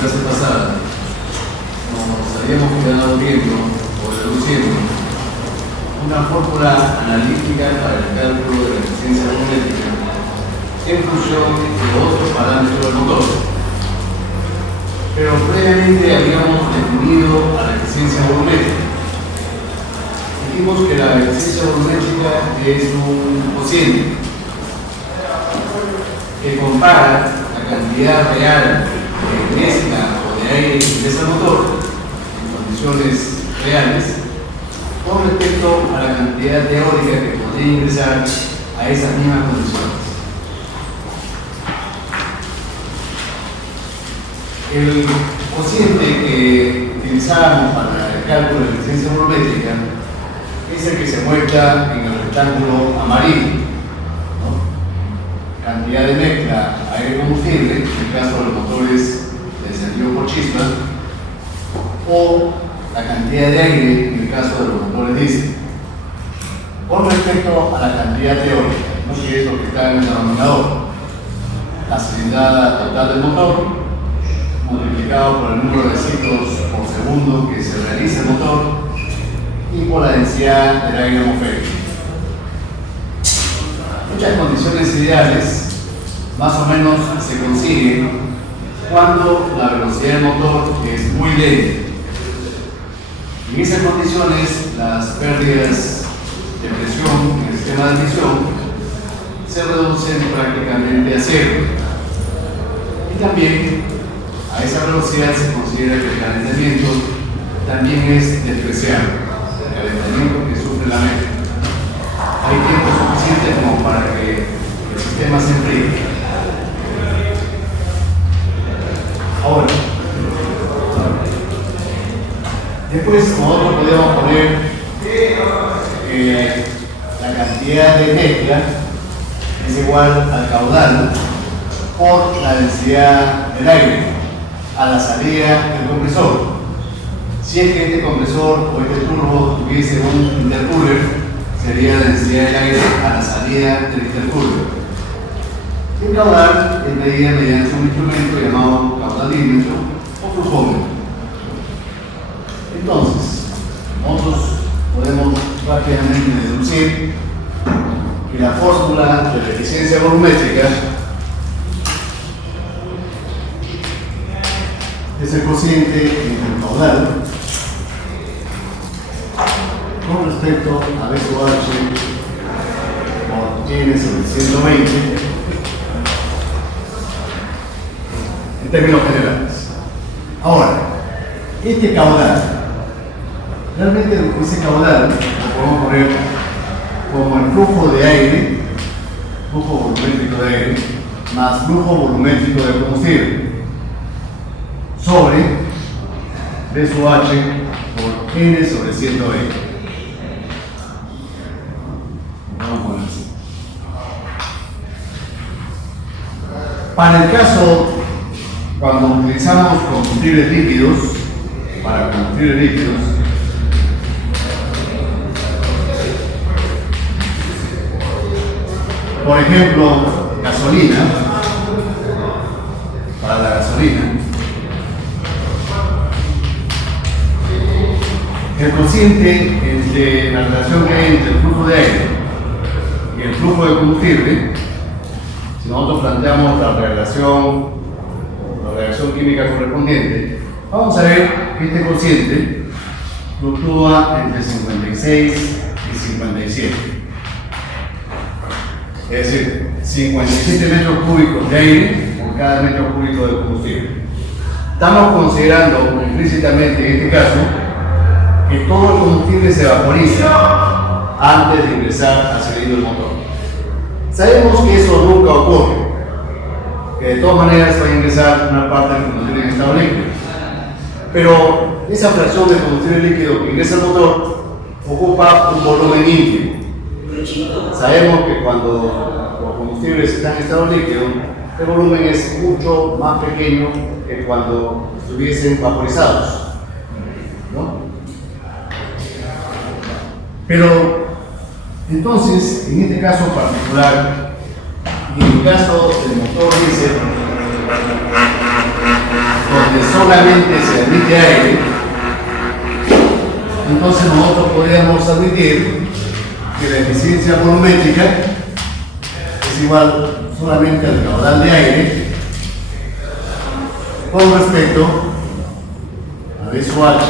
clase pasada nos habíamos quedado viendo o deduciendo una fórmula analítica para el cálculo de la eficiencia volumétrica en función de otros parámetros del motor. Pero previamente habíamos definido a la eficiencia volumétrica. Dijimos que la eficiencia volumétrica es un cociente que compara la cantidad real de mezcla o de aire que ingresa al motor en condiciones reales con respecto a la cantidad teórica que podría ingresar a esas mismas condiciones. El cociente que utilizamos para el cálculo de la eficiencia volumétrica es el que se muestra en el rectángulo amarillo, ¿no? Cantidad de mezcla aire-combustible, en el caso de los motores de encendido por chispa, o la cantidad de aire, en el caso de los motores diésel, con respecto a la cantidad teórica, ¿no? Que es lo que está en el denominador, la cilindrada total del motor, multiplicado por el número de ciclos por segundo que se realiza el motor y por la densidad del aire atmosférico. Muchas condiciones ideales más o menos se consiguen cuando la velocidad del motor es muy lenta. En esas condiciones, las pérdidas de presión en el sistema de admisión se reducen prácticamente a cero. Y también a esa velocidad se considera que el calentamiento también es despreciable. El calentamiento que sufre la mezcla. Hay tiempo suficiente como para que el sistema se enfríe. Ahora, después nosotros podemos poner la cantidad de mezcla es igual al caudal por la densidad del aire a la salida del compresor. Si es que este compresor o este turbo tuviese un intercooler, sería la densidad del aire a la salida del intercooler. El caudal es medida mediante un instrumento llamado caudalímetro o flujómetro. Entonces, nosotros podemos rápidamente deducir que la fórmula de la eficiencia volumétrica es el cociente entre el caudal con respecto a B sub H por N sobre 120 en términos generales. Ahora, este caudal, realmente ese caudal lo podemos poner como el flujo de aire, flujo volumétrico de aire, más flujo volumétrico de combustible, sobre B sub H por N sobre 120. Vamos a poner así. Para el caso, cuando utilizamos combustibles líquidos, para combustibles líquidos, por ejemplo, gasolina, para la gasolina, el cociente entre la relación que hay entre el flujo de aire y el flujo de combustible, si nosotros planteamos la reacción química correspondiente, vamos a ver que este cociente fluctúa entre 56 y 57. Es decir, 57 metros cúbicos de aire por cada metro cúbico de combustible. Estamos considerando implícitamente en este caso que todo el combustible se vaporiza antes de ingresar al cilindro del motor. Sabemos que eso nunca ocurre, que de todas maneras va a ingresar una parte del combustible en estado líquido. Pero esa fracción de combustible líquido que ingresa al motor ocupa un volumen ínfimo. Sabemos que cuando los combustibles están en estado líquido, el volumen es mucho más pequeño que cuando estuviesen vaporizados, ¿no? Pero entonces, en este caso particular, y en el caso del motor diésel, donde solamente se admite aire, entonces nosotros podríamos admitir que la eficiencia volumétrica es igual solamente al caudal de aire con respecto a V sub H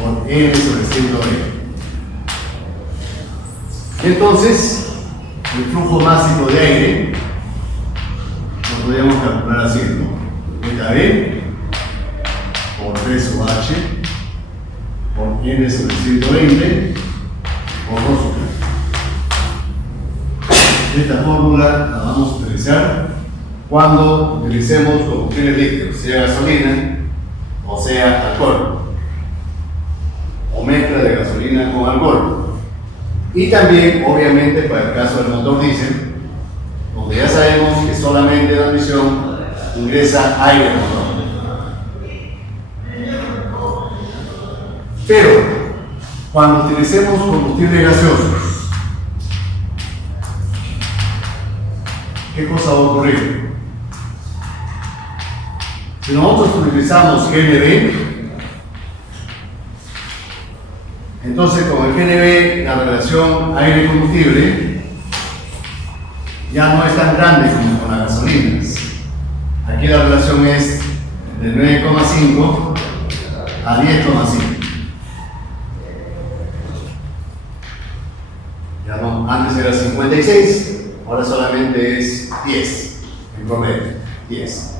por N sobre 100 y entonces el flujo máximo de aire lo podríamos calcular así, ¿no? Beta B por V sub H por N sobre 120 por ρ sub T. Esta fórmula la vamos a utilizar cuando utilicemos combustibles líquidos, sea gasolina o sea alcohol, o mezcla de gasolina con alcohol. Y también, obviamente, para el caso del motor diésel, donde ya sabemos que solamente en la admisión ingresa aire al motor. Pero, cuando utilicemos combustibles gaseosos, ¿qué cosa va a ocurrir? Si nosotros utilizamos GNV, entonces con el GNV la relación aire-combustible ya no es tan grande como con las gasolinas. Aquí la relación es de 9,5 a 10,5. Ya no, antes era 56, ahora solamente es 10 en promedio, 10.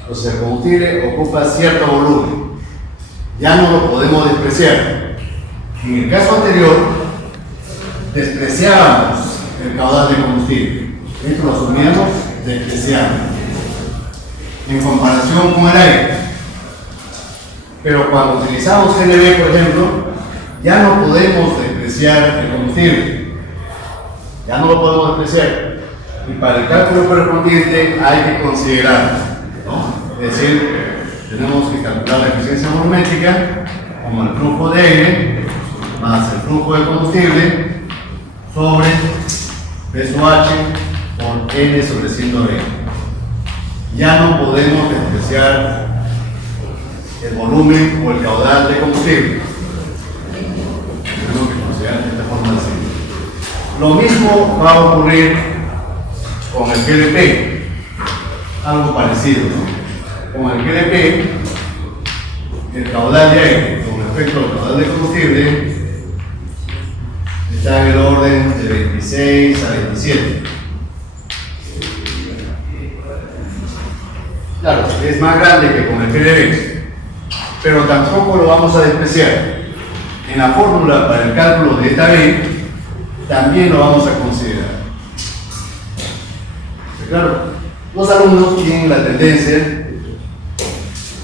Entonces el combustible ocupa cierto volumen, ya no lo podemos despreciar. En el caso anterior, despreciábamos el caudal de combustible. Esto lo asumíamos despreciando en comparación con el aire. Pero cuando utilizamos GNV, por ejemplo, ya no podemos despreciar el combustible. Ya no lo podemos despreciar. Y para el cálculo correspondiente hay que considerarlo, ¿no? Es decir, tenemos que calcular la eficiencia volumétrica como el flujo de aire más el flujo de combustible sobre V sub H por N sobre 120. Ya no podemos despreciar el volumen o el caudal de combustible. Tenemos que considerar de esta forma así. Lo mismo va a ocurrir con el GLP, algo parecido, ¿no? Con el GLP, el caudal de aire con respecto al caudal de combustible está en el orden de 26 a 27. Claro, es más grande que con el GLP, pero tampoco lo vamos a despreciar. En la fórmula para el cálculo de eta B también lo vamos a considerar. Claro, los alumnos tienen la tendencia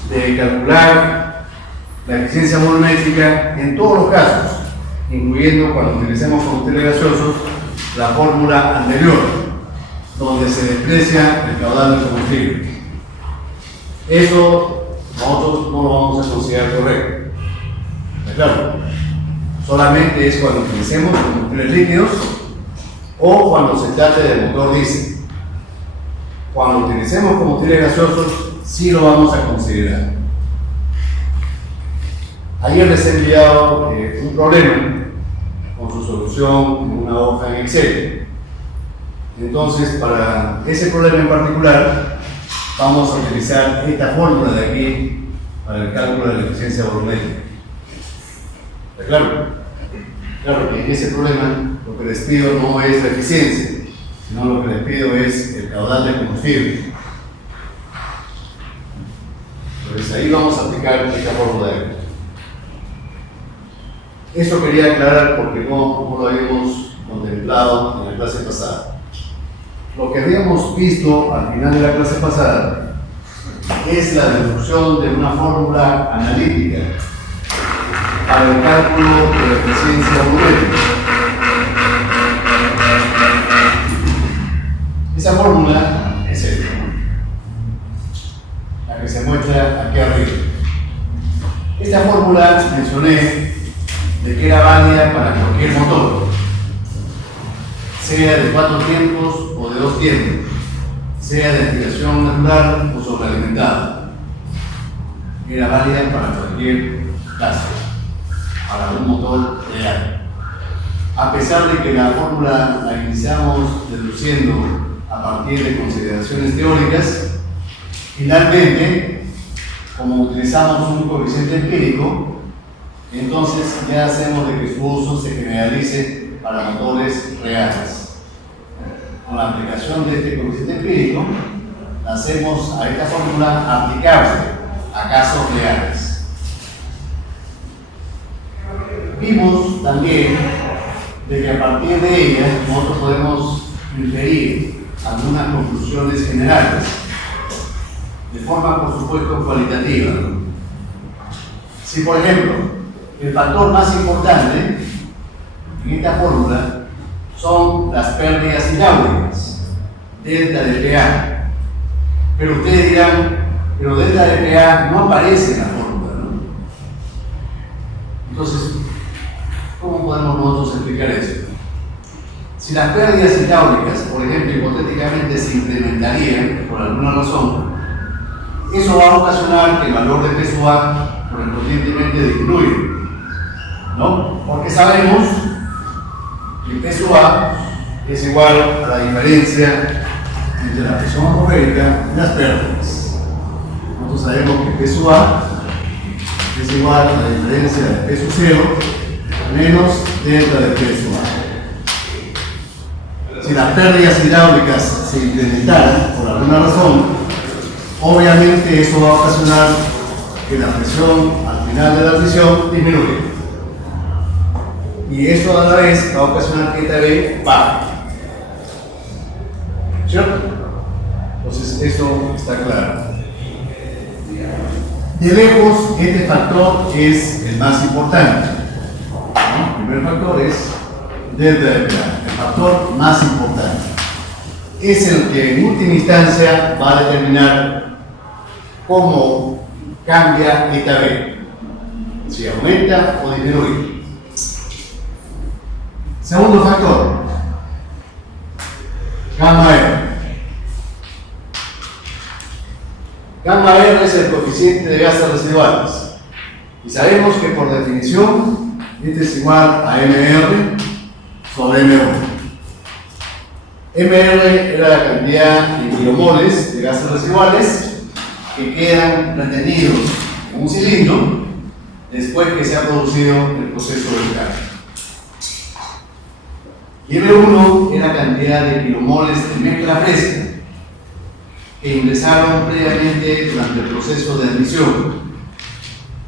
de calcular la eficiencia volumétrica en todos los casos, incluyendo cuando utilicemos combustibles gaseosos, la fórmula anterior, donde se desprecia el caudal del combustible. Eso nosotros no lo vamos a considerar correcto. Claro, solamente es cuando utilicemos combustibles líquidos o cuando se trate de motor diésel. Cuando utilicemos combustibles gaseosos, sí lo vamos a considerar. Ayer les he enviado un problema con su solución en una hoja en Excel. Entonces, para ese problema en particular, vamos a utilizar esta fórmula de aquí para el cálculo de la eficiencia volumétrica. ¿Está claro? Claro que en ese problema lo que les pido no es la eficiencia, sino lo que les pido es el caudal de combustible. Entonces ahí vamos a aplicar esta fórmula de aquí. Eso quería aclarar porque no lo habíamos contemplado en la clase pasada. Lo que habíamos visto al final de la clase pasada es la deducción de una fórmula analítica para el cálculo de la eficiencia volumétrica. Esa fórmula es esta, la que se muestra aquí arriba. Esta fórmula mencioné de que era válida para cualquier motor, sea de 4 tiempos o de 2 tiempos, sea de aspiración natural o sobrealimentada. era válida para cualquier caso, para un motor real. A pesar de que la fórmula la iniciamos deduciendo a partir de consideraciones teóricas, finalmente, como utilizamos un coeficiente empírico, entonces ya hacemos de que su uso se generalice para motores reales. Con la aplicación de este coeficiente empírico, hacemos a esta fórmula aplicable a casos reales. Vimos también de que a partir de ella nosotros podemos inferir algunas conclusiones generales, de forma por supuesto cualitativa. Si por ejemplo el factor más importante en esta fórmula son las pérdidas hidráulicas, delta de PA. Pero ustedes dirán, pero delta de PA no aparece en la fórmula, ¿no? Entonces, ¿cómo podemos nosotros explicar eso? Si las pérdidas hidráulicas, por ejemplo, hipotéticamente se incrementarían por alguna razón, eso va a ocasionar que el valor de P sub A correspondientemente disminuya, ¿no? Porque sabemos que P sub A es igual a la diferencia entre la presión atmosférica y las pérdidas. Nosotros sabemos que P sub A es igual a la diferencia de P sub 0 menos delta de P sub A. Si las pérdidas hidráulicas se incrementaran por alguna razón, obviamente eso va a ocasionar que la presión al final de la fricción disminuya. Y eso a la vez va a ocasionar que esta B baje. ¿Cierto? Entonces, eso está claro. De lejos, este factor es el más importante. ¿No? El primer factor es delta de PA, el factor más importante. Es el que en última instancia va a determinar cómo cambia esta B, si aumenta o disminuye. Segundo factor, gamma R. Gamma R es el coeficiente de gases residuales. Y sabemos que por definición, este es igual a MR sobre M1. MR era la cantidad de kilomoles de gases residuales que quedan retenidos en un cilindro después que se ha producido el proceso de descarga. Y M1 es la cantidad de kilomoles de mezcla fresca que ingresaron previamente durante el proceso de admisión,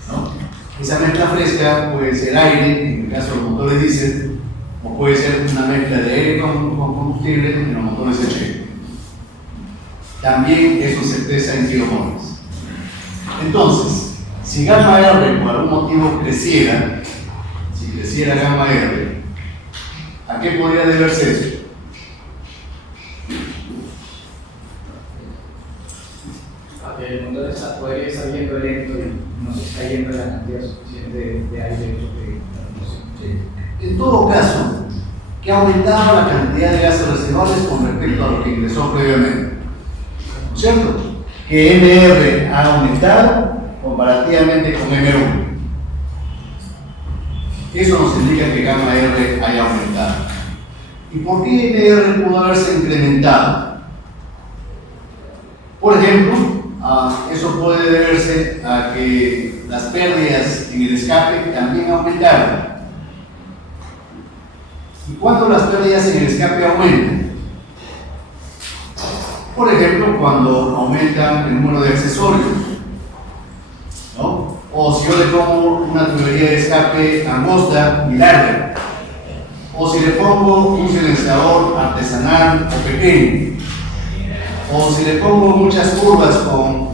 ¿no? Esa mezcla fresca puede ser aire, en el caso de los motores diésel, o puede ser una mezcla de aire con combustible en los motores HP. También eso se expresa en kilomoles. Entonces, si gamma R por algún motivo creciera, si creciera gamma R, ¿a qué podría deberse eso? A que el motor podría estar yendo lento y no se está yendo la cantidad suficiente de aire que En todo caso, que aumentaba la cantidad de gases residuales con respecto a lo que ingresó previamente. ¿Cierto? Que MR ha aumentado comparativamente con M1. Eso nos indica que gamma R haya aumentado. ¿Y por qué MR pudo haberse incrementado? Por ejemplo, eso puede deberse a que las pérdidas en el escape también aumentaron. ¿Y cuándo las pérdidas en el escape aumentan? Por ejemplo, cuando aumentan el número de accesorios, ¿no? O si yo le pongo una tubería de escape angosta y larga, o si le pongo un silenciador artesanal o pequeño, o si le pongo muchas curvas con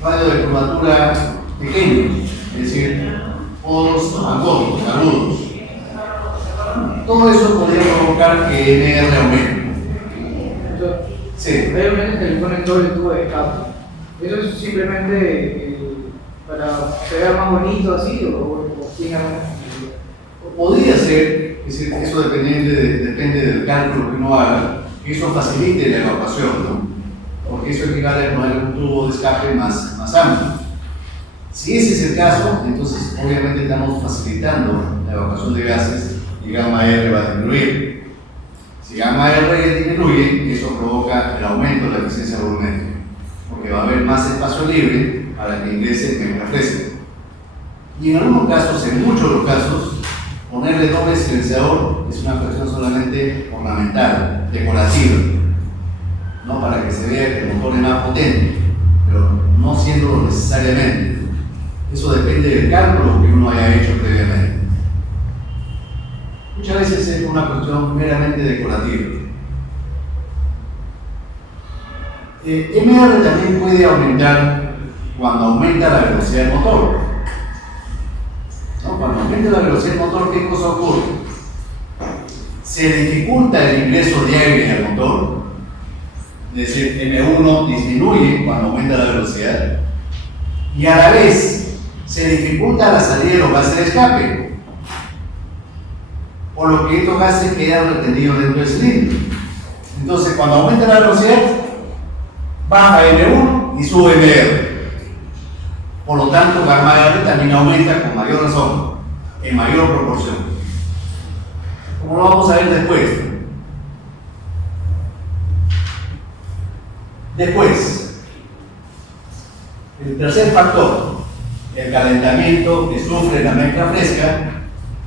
radio de curvatura pequeño, es decir, podos angostos, agudos. Todo eso podría provocar que MR aumente. Sí. hay veces que le ponen doble tubo de escape. ¿Eso es simplemente para que vea más bonito así o tiene algo? Podría ser, es decir, eso depende del cálculo que uno haga, que eso facilite la evacuación, ¿no? Porque eso equivale a poner un tubo de escape más amplio. Si ese es el caso, entonces obviamente estamos facilitando la evacuación de gases y gamma R va a disminuir. Si gamma R disminuye, eso provoca el aumento de la eficiencia volumétrica, porque va a haber más espacio libre para que ingrese mezcla fresca. Y en algunos casos, en muchos de los casos, ponerle doble silenciador es una cuestión solamente ornamental, decorativa, no para que se vea que el motor es más potente, pero no siendo necesariamente. Eso depende del cálculo que uno haya hecho previamente. Muchas veces es una cuestión meramente decorativa. MR también puede aumentar cuando aumenta la velocidad del motor. ¿No? Cuando aumenta la velocidad del motor, ¿qué cosa ocurre? Se dificulta el ingreso de aire al motor, es decir, M1 disminuye cuando aumenta la velocidad, y a la vez se dificulta la salida de los gases de escape, por lo que estos gases quedan retenidos dentro del cilindro. Entonces, cuando aumenta la velocidad, baja M1 y sube MR. Por lo tanto, gamma R también aumenta con mayor razón, en mayor proporción. Como lo vamos a ver después. Después, el tercer factor, el calentamiento que sufre la mezcla fresca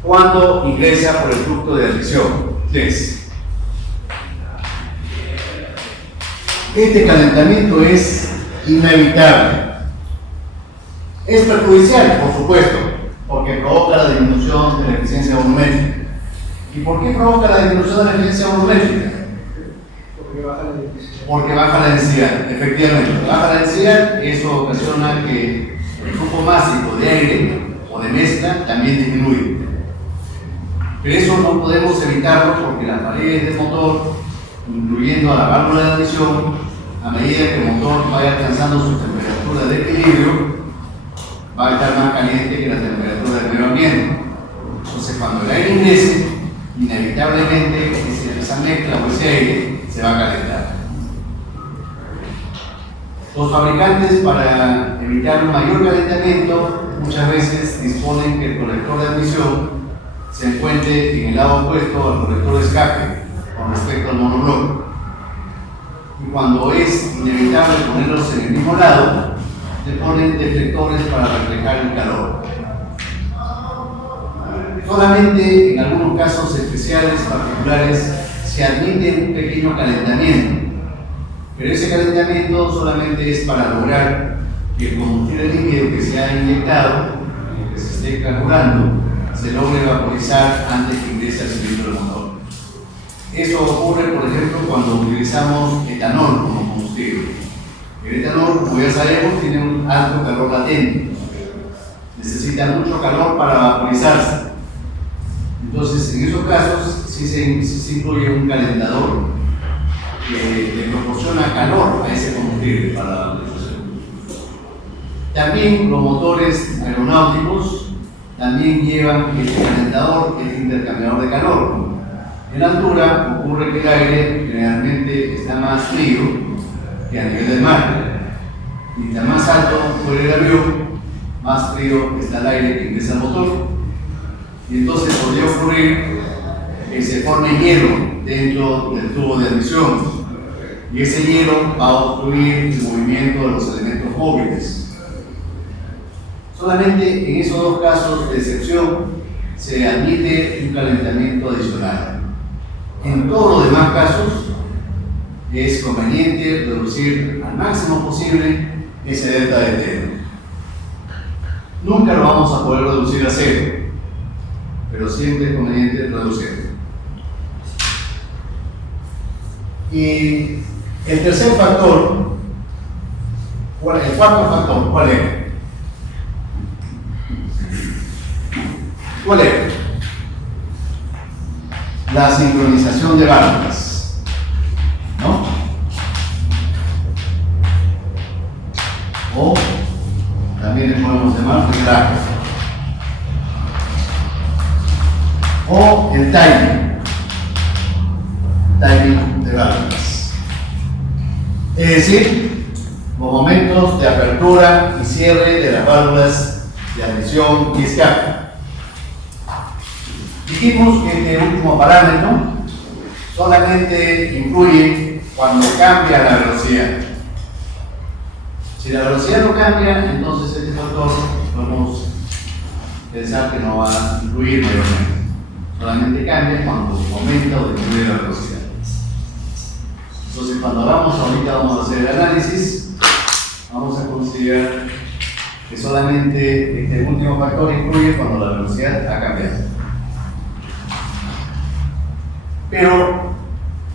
cuando ingresa por el ducto de admisión. Este calentamiento es inevitable. Es perjudicial, por supuesto, porque provoca la disminución de la eficiencia volumétrica. ¿Y por qué provoca la disminución de la eficiencia volumétrica? Porque baja la densidad, efectivamente. Baja la densidad, eso ocasiona que el flujo másico de aire o de mezcla también disminuye. Pero eso no podemos evitarlo porque las paredes del motor, incluyendo a la válvula de admisión, a medida que el motor vaya alcanzando su temperatura de equilibrio, va a estar más caliente que la temperatura del medio ambiente. Entonces, cuando el aire ingrese, inevitablemente esa mezcla o ese aire se va a calentar. Los fabricantes, para evitar un mayor calentamiento, muchas veces disponen que el colector de admisión se encuentre en el lado opuesto al colector de escape con respecto al monobloque. Y cuando es inevitable ponerlos en el mismo lado, se ponen deflectores para reflejar el calor. Solamente en algunos casos especiales, particulares, se admite un pequeño calentamiento, pero ese calentamiento solamente es para lograr que el combustible líquido que se ha inyectado, que se esté calculando, se logre vaporizar antes que ingrese al cilindro del motor. Eso ocurre, por ejemplo, cuando utilizamos etanol como combustible. El etanol, como ya sabemos, tiene un alto calor latente. Necesita mucho calor para vaporizarse. Entonces, en esos casos, sí se incluye un calentador que le proporciona calor a ese combustible para la vaporización. También los motores aeronáuticos también llevan este calentador, este intercambiador de calor. En altura ocurre que el aire generalmente está más frío que a nivel del mar. Mientras más alto fuera el avión, más frío está el aire que ingresa al motor. Y entonces podría ocurrir que se forme hielo dentro del tubo de admisión. Y ese hielo va a obstruir el movimiento de los elementos móviles. Solamente en esos dos casos de excepción se admite un calentamiento adicional. En todos los demás casos es conveniente reducir al máximo posible ese delta de T. Nunca lo vamos a poder reducir a cero, pero siempre es conveniente reducirlo. Y el tercer factor, el cuarto factor, ¿cuál es? ¿Cuál es? La sincronización de válvulas, ¿no? O también le podemos llamar reglaje. O el timing de válvulas. Es decir, los momentos de apertura y cierre de las válvulas de admisión y escape. Dijimos que este último parámetro solamente influye cuando cambia la velocidad. Si la velocidad no cambia, entonces este factor podemos pensar que no va a influir mayormente. Solamente cambia cuando aumenta o disminuye la velocidad. Entonces, cuando ahorita vamos a hacer el análisis, vamos a considerar que solamente este último factor influye cuando la velocidad ha cambiado. Pero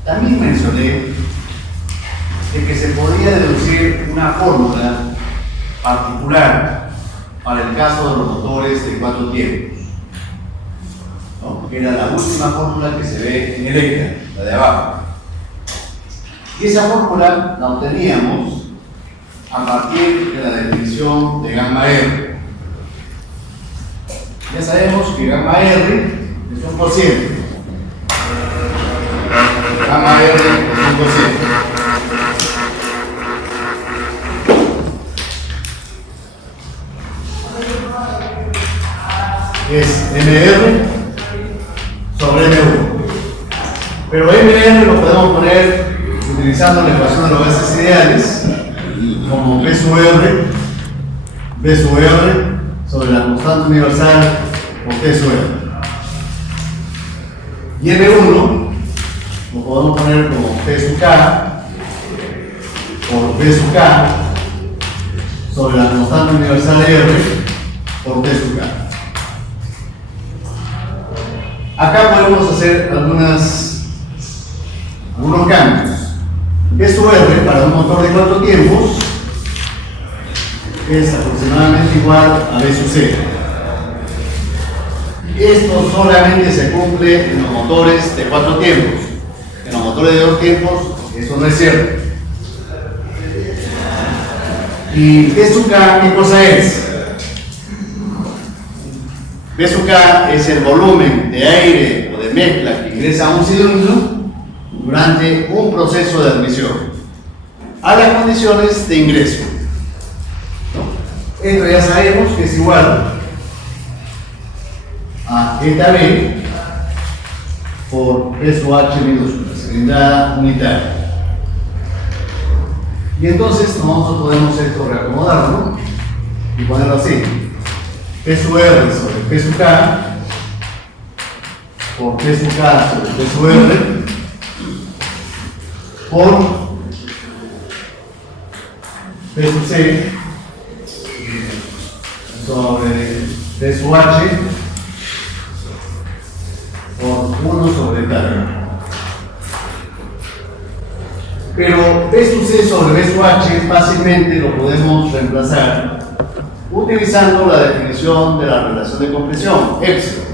también mencioné de que se podía deducir una fórmula particular para el caso de los motores de 4 tiempos, ¿no? Que era la última fórmula que se ve en el ECA, la de abajo. Y esa fórmula la obteníamos a partir de la definición de gamma R. Ya sabemos que gamma R es un cociente. Gamma R es un cociente. Es MR sobre M1. Pero MR lo podemos poner utilizando la ecuación de los gases ideales como P sub R, B sub R sobre la constante universal por T sub R. Y M1 lo podemos poner como P sub K por B sub K sobre la constante universal R por T sub K. Acá podemos hacer algunos cambios. B sub R para un motor de 4 tiempos es aproximadamente igual a B sub C. Esto solamente se cumple en los motores de 4 tiempos. En los motores de 2 tiempos eso no es cierto. ¿Y B sub K qué cosa es? B sub K es el volumen de aire o de mezcla que ingresa a un cilindro durante un proceso de admisión a las condiciones de ingreso. Esto ya sabemos que es igual a eta B por P sub H minúscula, cilindrada unitaria. Y entonces nosotros podemos esto reacomodarlo y ponerlo así: P sub R sobre P sub K por P sub K sobre P sub R por P sub C sobre P sub H por 1 sobre eta. Pero P sub C sobre P sub H fácilmente lo podemos reemplazar utilizando la definición de la relación de compresión, epsilon.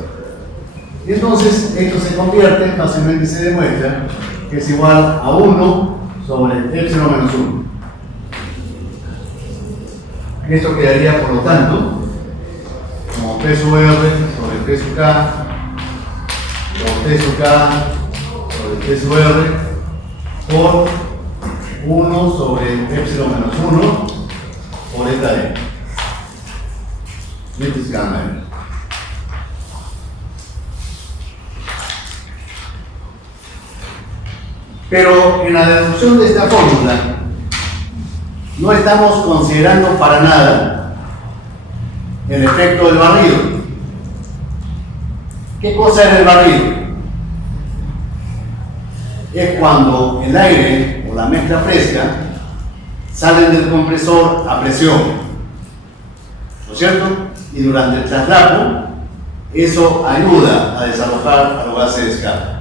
Y entonces esto se convierte, fácilmente se demuestra, que es igual a 1 sobre epsilon menos 1. Esto quedaría, por lo tanto, como P sub R sobre P sub K, o P sub K sobre P sub R, por 1 sobre epsilon menos 1 por eta E. Esto es gamma R. Pero en la deducción de esta fórmula no estamos considerando para nada el efecto del barrido. ¿Qué cosa es el barrido? Es cuando el aire o la mezcla fresca salen del compresor a presión, ¿no es cierto? Y durante el traslapo eso ayuda a desalojar a los gases de escape.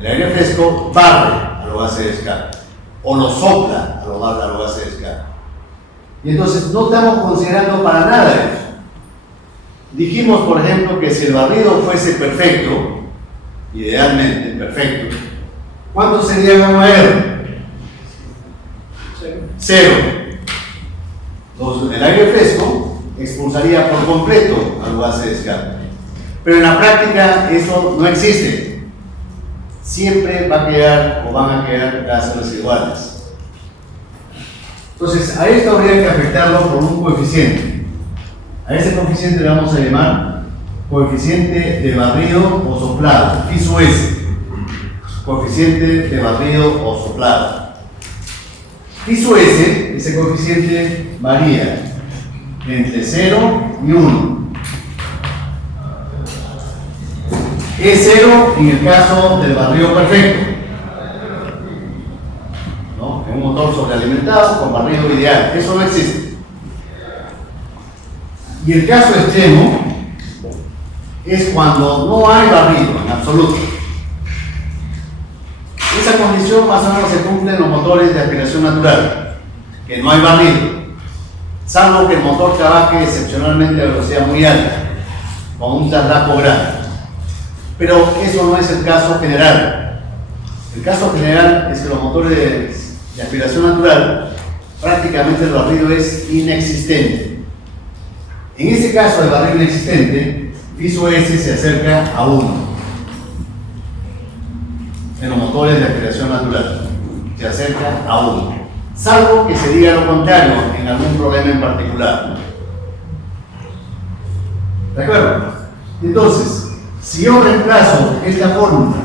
El aire fresco barre a los gases de escape o lo sopla a los gases de escape. Y entonces no estamos considerando para nada eso. Dijimos, por ejemplo, que si el barrido fuese perfecto, idealmente perfecto, ¿cuánto sería gamma R? 0. Entonces, el aire fresco expulsaría por completo a los gases de escape. Pero en la práctica eso no existe. Siempre va a quedar o van a quedar gases residuales. Entonces, a esto habría que afectarlo por un coeficiente. A ese coeficiente le vamos a llamar coeficiente de barrido o soplado, FISU S. Coeficiente de barrido o soplado. FISU S, ese coeficiente varía entre 0 y 1. Es 0 en el caso del barrido perfecto, ¿no? En un motor sobrealimentado con barrido ideal. Eso no existe. Y el caso extremo es cuando no hay barrido en absoluto. Esa condición más o menos se cumple en los motores de aspiración natural, que no hay barrido, salvo que el motor trabaje excepcionalmente a velocidad muy alta, con un traslapo grande. Pero eso no es el caso general. El caso general es que los motores de aspiración natural, prácticamente el barrido es inexistente. En ese caso de barrido inexistente, FISU S se acerca a 1. En los motores de aspiración natural, se acerca a 1. Salvo que se diga lo contrario en algún problema en particular. ¿De acuerdo? Entonces, si yo reemplazo esta fórmula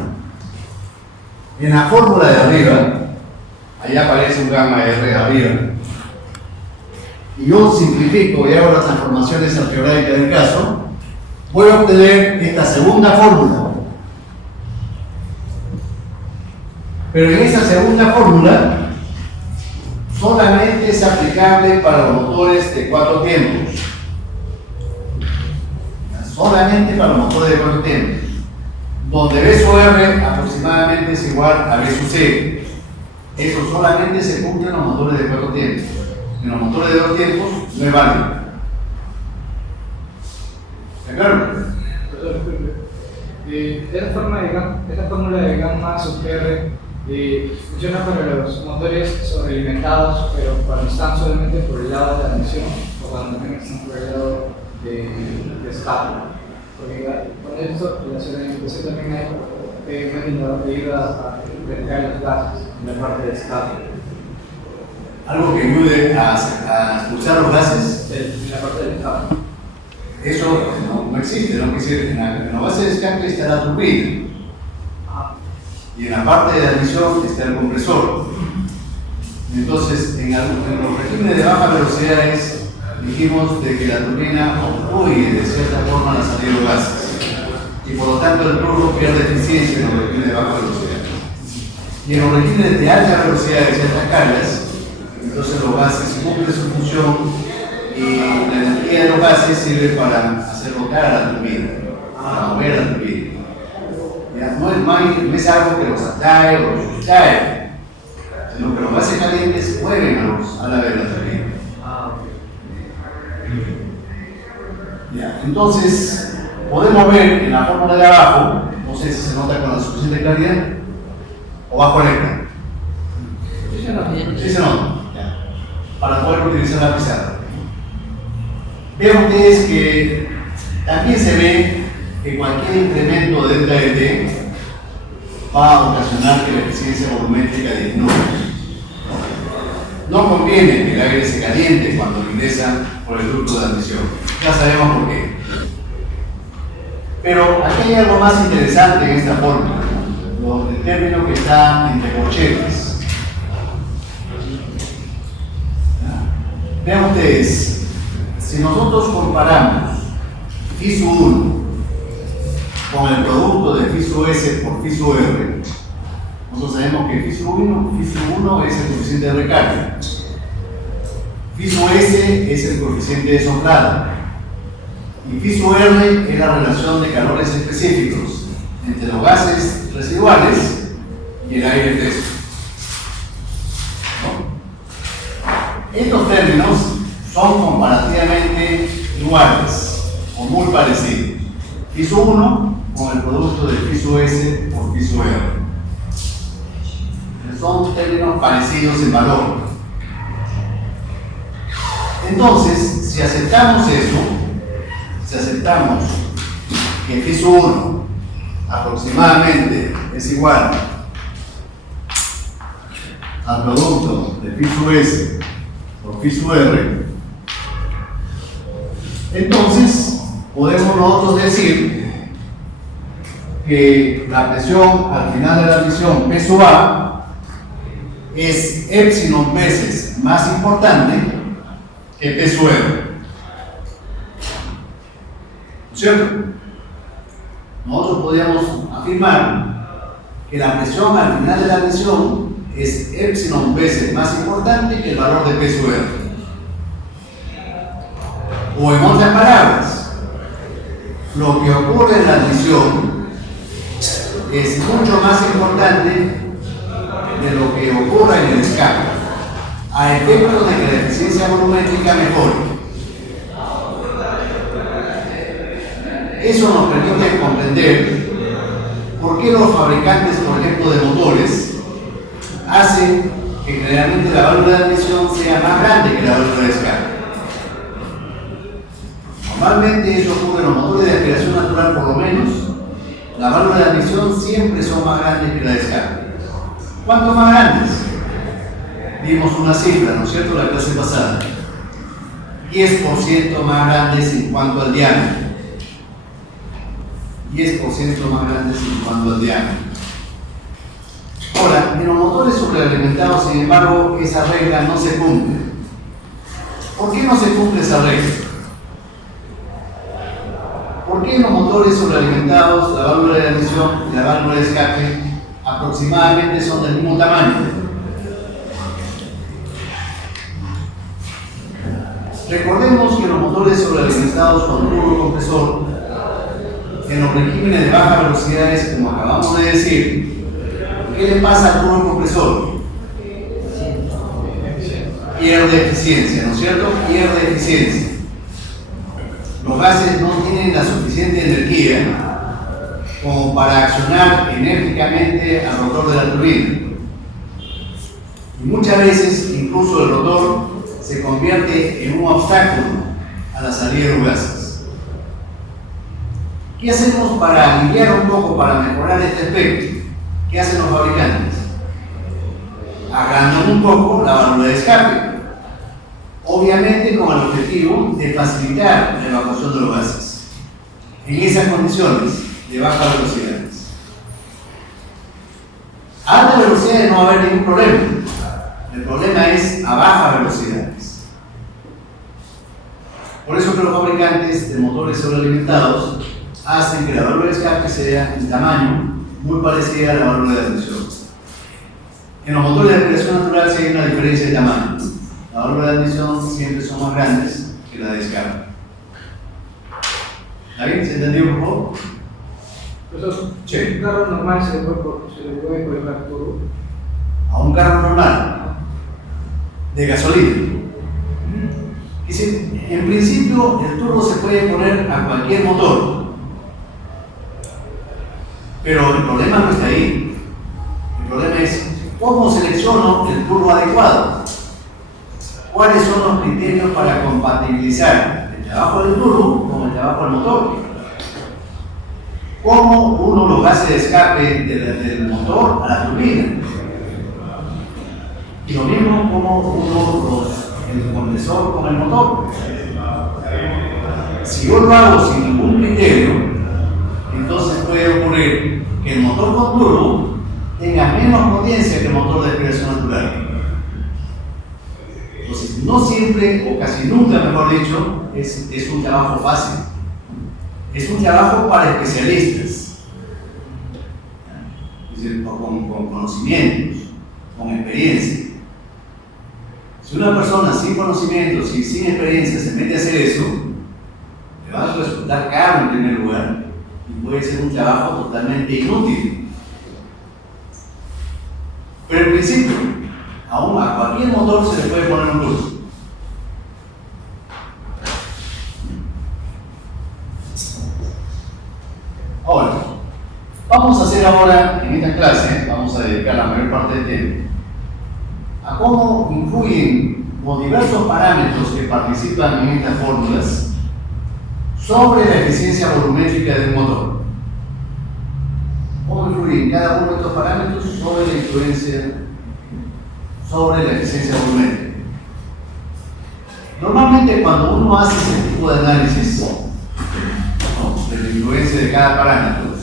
en la fórmula de arriba, allá aparece un gamma R arriba, y yo simplifico y hago las transformaciones algebraicas del caso, voy a obtener esta segunda fórmula. Pero en esa segunda fórmula solamente es aplicable para los motores de 4 tiempos. Solamente para los motores de 4 tiempos. Donde B sub R aproximadamente es igual a B sub C. Eso solamente se cumple en los motores de 4 tiempos. En los motores de 2 tiempos no es válido. ¿De acuerdo? Esta fórmula de gamma sub R funciona para los motores sobrealimentados, pero cuando están solamente por el lado de la admisión o cuando también están por el lado de escape. Porque con esto, en la sobrealimentación también hay un ventilador que ayuda a retirar los gases en la parte de escape. Algo que ayude a expulsar los gases. En la parte del escape. Eso no existe, ¿no? En la base de escape está la turbina. Y en la parte de admisión está el compresor. Entonces, en los regímenes de baja velocidades, dijimos de que la turbina obstruye de cierta forma la salida de los gases. Y por lo tanto, el turbo pierde eficiencia en los regímenes de baja velocidad. Y en los regímenes de alta velocidad de ciertas cargas, entonces los gases cumplen su función y la energía de los gases sirve para hacer rotar a la turbina, para mover a la turbina. No es algo que los atrae o los distrae, sino que los gases calientes mueven a la turbina. Entonces, podemos ver en la fórmula de abajo, no sé si se nota con la suficiente claridad, o va correcta. Sí se nota, para poder utilizar la pizarra. Vean ustedes que también se ve que cualquier incremento de delta de T va a ocasionar que la eficiencia volumétrica disminuya. No conviene que el aire se caliente cuando ingresa por el ducto de admisión. Ya sabemos por qué. Pero aquí hay algo más interesante en esta fórmula, el término que está entre corchetes. Vean ustedes, si nosotros comparamos FISU 1 con el producto de FISU S por FISU R, nosotros sabemos que FISU 1 es el coeficiente de recarga, FISU S es el coeficiente de soplado y FISU R es la relación de calores específicos entre los gases residuales y el aire fresco. Estos términos son comparativamente iguales o muy parecidos. FISU 1 con el producto de FISU S por FISU R. Son términos parecidos en valor. Entonces, si aceptamos eso, si aceptamos que FISU 1 aproximadamente es igual al producto de FISU S por phi sub r, entonces podemos nosotros decir que la presión al final de la misión P sub A es epsilon veces más importante que P sub R. ¿Cierto? Nosotros podríamos afirmar que la presión al final de la misión es epsilon veces más importante que el valor de P sub R. O en otras palabras, lo que ocurre en la admisión es mucho más importante de lo que ocurre en el escape, a efecto de que la eficiencia volumétrica mejore. Eso nos permite comprender por qué los fabricantes, por ejemplo, de motores, hacen que generalmente la válvula de admisión sea más grande que la válvula de escape. Normalmente eso ocurre en los motores de aspiración natural, por lo menos. La válvula de admisión siempre son más grandes que la de escape. ¿Cuánto más grandes? Vimos una cifra, ¿no es cierto?, la clase pasada. 10% más grandes en cuanto al diámetro. 10% más grandes en cuanto al diámetro. Ahora, en los motores sobrealimentados, sin embargo, esa regla no se cumple. ¿Por qué no se cumple esa regla? ¿Por qué en los motores sobrealimentados la válvula de admisión y la válvula de escape aproximadamente son del mismo tamaño? Recordemos que los motores sobrealimentados con turbocompresor, en los regímenes de bajas velocidades, como acabamos de decir, ¿qué le pasa al turbocompresor? Pierde eficiencia, ¿no es cierto? Pierde eficiencia. Los gases no tienen la suficiente energía como para accionar enérgicamente al rotor de la turbina. Y muchas veces, incluso el rotor se convierte en un obstáculo a la salida de los gases. ¿Qué hacemos para aliviar un poco, para mejorar este aspecto? ¿Qué hacen los fabricantes? Agrandan un poco la válvula de escape, obviamente con el objetivo de facilitar la evacuación de los gases en esas condiciones de bajas velocidades. A altas velocidades no va a haber ningún problema. El problema es a bajas velocidades. Por eso que los fabricantes de motores sobrealimentados hacen que la válvula de escape sea en tamaño muy parecida a la válvula de admisión. En los motores de aspiración natural sí hay una diferencia de tamaño. La válvula de admisión siempre son más grandes que la de escape. ¿Está bien? ¿Se entendió, por favor? Profesor, Sí. ¿un carro normal se le puede colocar turbo? A un carro normal de gasolina. Dice, en principio el turbo se puede poner a cualquier motor, pero el problema no está ahí. El problema es cómo selecciono el turbo adecuado. ¿Cuáles son los criterios para compatibilizar el trabajo del turbo con el trabajo del motor? ¿Cómo uno los gases de escape del motor a la turbina? Y lo mismo como uno el compresor con el motor. Si yo lo hago sin ningún criterio, entonces puede ocurrir que el motor con turbo tenga menos potencia que el motor de aspiración natural. Entonces, no siempre, o casi nunca, mejor dicho, es un trabajo fácil. Es un trabajo para especialistas. Es decir, con conocimientos, con experiencia. Si una persona sin conocimientos y sin experiencia se mete a hacer eso, le va a resultar caro en primer lugar y puede ser un trabajo totalmente inútil. Pero en principio, aún a cualquier motor se le puede poner un turbo. Ahora, vamos a hacer ahora, en esta clase, vamos a dedicar la mayor parte del tiempo a cómo influyen los diversos parámetros que participan en estas fórmulas sobre la eficiencia volumétrica de un motor. ¿Cómo influyen cada uno de estos parámetros sobre la eficiencia volumétrica? Normalmente cuando uno hace este tipo de análisis, ¿no?, de la influencia de cada parámetro,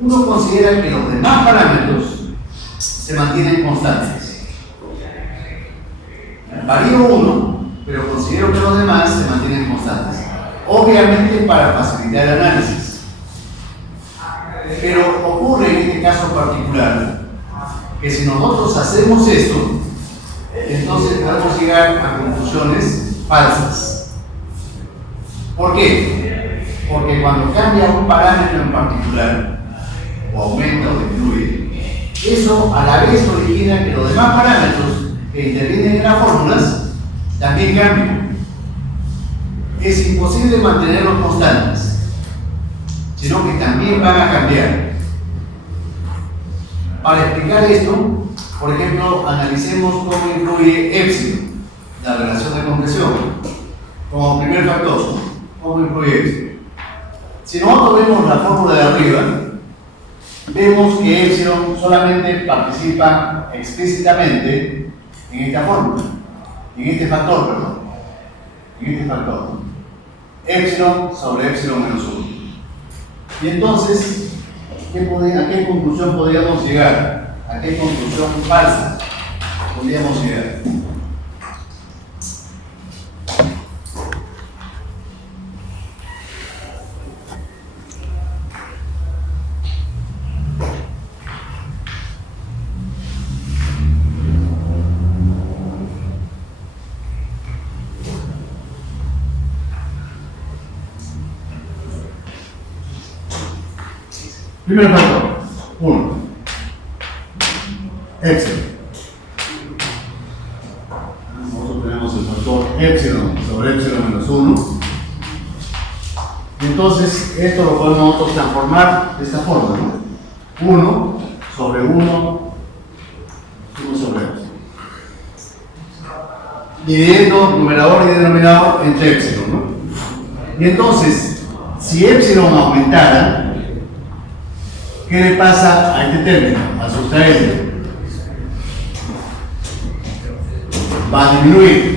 uno considera que los demás parámetros se mantienen constantes. Varío uno, pero considero que los demás se mantienen constantes. Obviamente para facilitar el análisis. Pero ocurre en este caso particular que si nosotros hacemos esto, entonces podemos llegar a conclusiones falsas. ¿Por qué? Porque cuando cambia un parámetro en particular, o aumenta o disminuye, eso a la vez origina que los demás parámetros que intervienen en las fórmulas también cambian. Es imposible mantenerlos constantes, sino que también van a cambiar. Para explicar esto, por ejemplo, analicemos cómo influye epsilon, la relación de compresión, como primer factor. ¿Cómo influye epsilon? Si nosotros vemos la fórmula de arriba, vemos que epsilon solamente participa explícitamente en esta fórmula, en este factor, perdón, en este factor. Epsilon sobre epsilon menos 1. Y entonces, ¿a qué conclusión podríamos llegar? ¿A qué conclusión falsa podríamos llegar? Primer factor, 1. Epsilon. Nosotros tenemos el factor epsilon sobre epsilon menos 1. Entonces, esto lo podemos nosotros transformar de esta forma, ¿no? 1 sobre 1 sobre epsilon. Dividiendo numerador y denominador entre epsilon, ¿no? Y entonces, si epsilon aumentara, ¿qué le pasa a este término, a sustraerlo? Va a disminuir.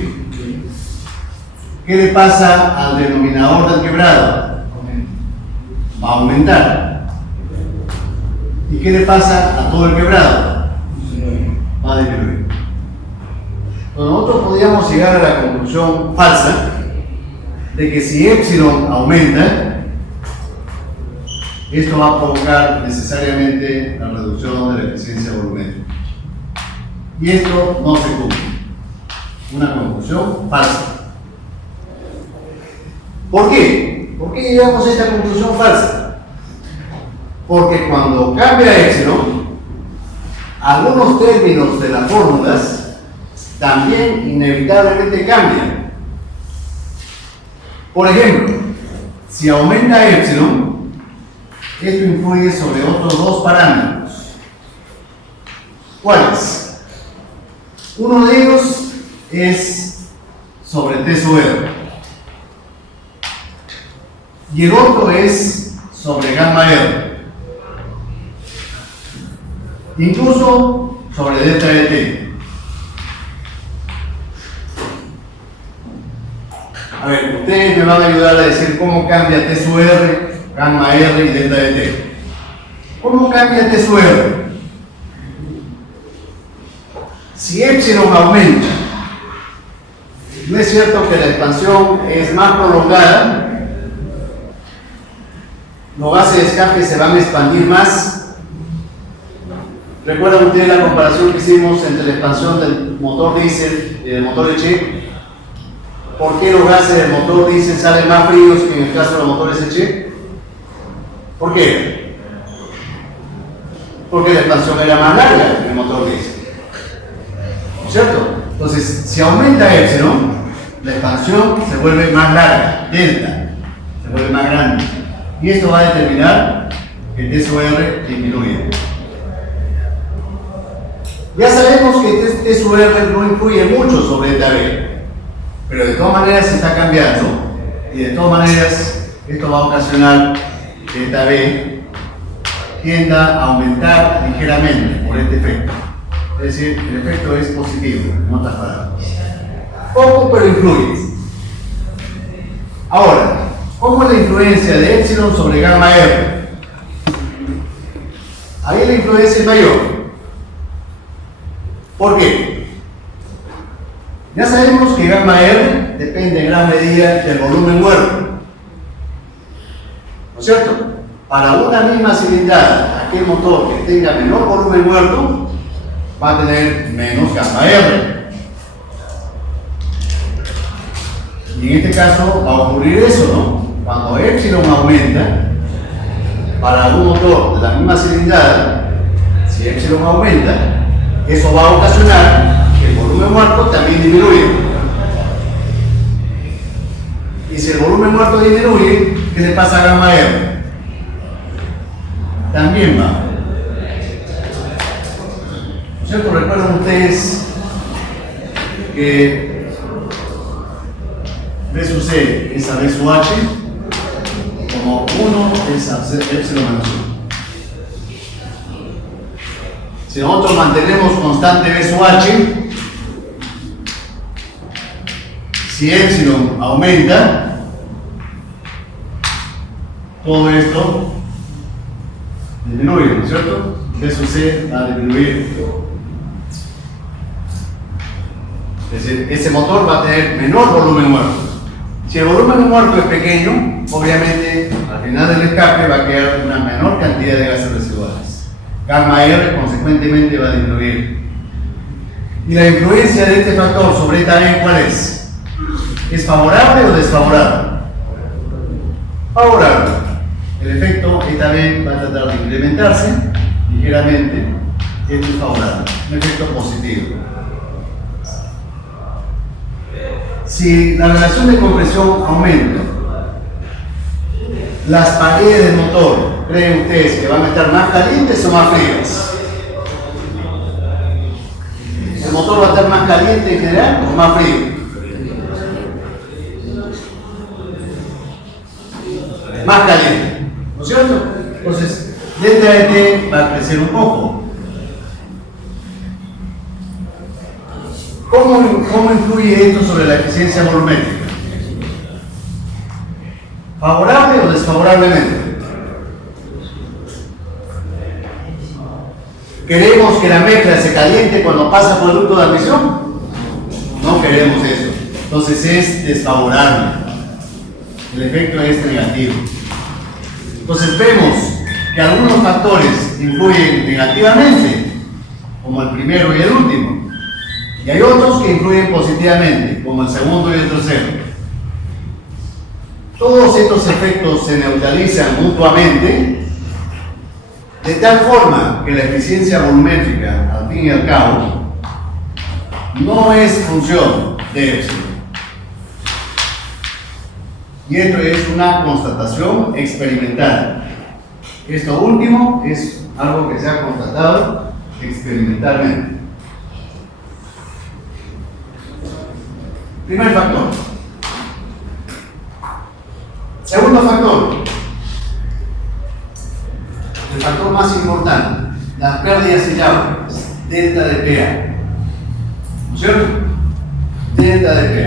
¿Qué le pasa al denominador del quebrado? Va a aumentar. ¿Y qué le pasa a todo el quebrado? Va a disminuir. Entonces nosotros podríamos llegar a la conclusión falsa de que si epsilon aumenta, esto va a provocar necesariamente la reducción de la eficiencia volumétrica. Y esto no se cumple. Una conclusión falsa. ¿Por qué? ¿Por qué llegamos a esta conclusión falsa? Porque cuando cambia epsilon, algunos términos de las fórmulas también inevitablemente cambian. Por ejemplo, si aumenta epsilon, esto influye sobre otros dos parámetros. ¿Cuáles? Uno de ellos es sobre T sub R. Y el otro es sobre gamma R. Incluso sobre delta de T. A ver, ustedes me van a ayudar a decir cómo cambia T sub R, gamma R y delta de T. ¿Cómo cambia T sub R? Si epsilon aumenta, ¿no es cierto que la expansión es más prolongada? Los gases de escape se van a expandir más. ¿Recuerdan ustedes la comparación que hicimos entre la expansión del motor diésel y del motor H? ¿Por qué los gases del motor diésel salen más fríos que en el caso de los motores H? ¿Por qué? Porque la expansión era más larga que el motor diésel. ¿No es cierto? Entonces, si aumenta epsilon, la expansión se vuelve más larga, delta, se vuelve más grande. Y esto va a determinar que T sub R disminuye. Ya sabemos que T sub R no influye mucho sobre delta B, pero de todas maneras se está cambiando y de todas maneras esto va a ocasionar que delta B tienda a aumentar ligeramente por este efecto. Es decir, el efecto es positivo, en otras palabras. Poco, pero influye. Ahora, ¿cómo es la influencia de epsilon sobre gamma R? Ahí la influencia es mayor. ¿Por qué? Ya sabemos que gamma R depende en gran medida del volumen muerto. ¿No es cierto? Para una misma cilindrada, aquel motor que tenga menor volumen muerto va a tener menos gamma R. Y en este caso va a ocurrir eso, ¿no? Cuando epsilon aumenta, para un motor de la misma cilindrada, si epsilon aumenta, eso va a ocasionar que el volumen muerto también disminuya. Y si el volumen muerto disminuye, ¿qué le pasa a gamma R? También va. ¿No es cierto? Recuerdan ustedes que B sub C es a B sub H, como 1 es a epsilon menos 1. Si nosotros mantenemos constante B sub H, si epsilon aumenta, todo esto disminuye, ¿no es cierto? B sub C va a disminuir. Es decir, ese motor va a tener menor volumen muerto. Si el volumen muerto es pequeño, obviamente al final del escape va a quedar una menor cantidad de gases residuales. Gamma R consecuentemente va a disminuir. ¿Y la influencia de este factor sobre eta B cuál es? ¿Es favorable o desfavorable? Favorable. El efecto eta B va a tratar de incrementarse ligeramente. Esto es favorable, un efecto positivo. Si la relación de compresión aumenta, las paredes del motor, ¿creen ustedes que van a estar más calientes o más frías? ¿El motor va a estar más caliente en general o más frío? Más caliente, ¿no es cierto? Entonces, delta T va a crecer un poco. ¿Cómo influye esto sobre la eficiencia volumétrica? ¿Favorable o desfavorablemente? ¿Queremos que la mezcla se caliente cuando pasa por el ducto de admisión? No queremos eso. Entonces es desfavorable. El efecto es negativo. Entonces vemos que algunos factores influyen negativamente, como el primero y el último. Y hay otros que influyen positivamente, como el segundo y el tercero. Todos estos efectos se neutralizan mutuamente, de tal forma que la eficiencia volumétrica, al fin y al cabo, no es función de epsilon. Y esto es una constatación experimental. Esto último es algo que se ha constatado experimentalmente. Primer factor. Segundo factor. El factor más importante, las pérdidas y llaves, delta de PA. ¿No es cierto? Delta de PA.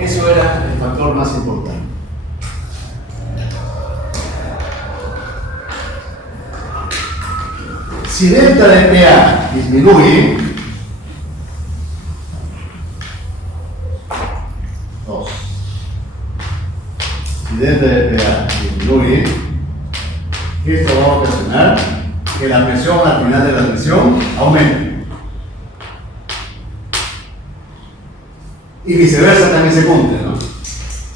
Eso era el factor más importante. Si delta de PA disminuye, si delta de PA disminuye, esto va a ocasionar que la presión al final de la admisión aumente. Y viceversa también se cumple, ¿no?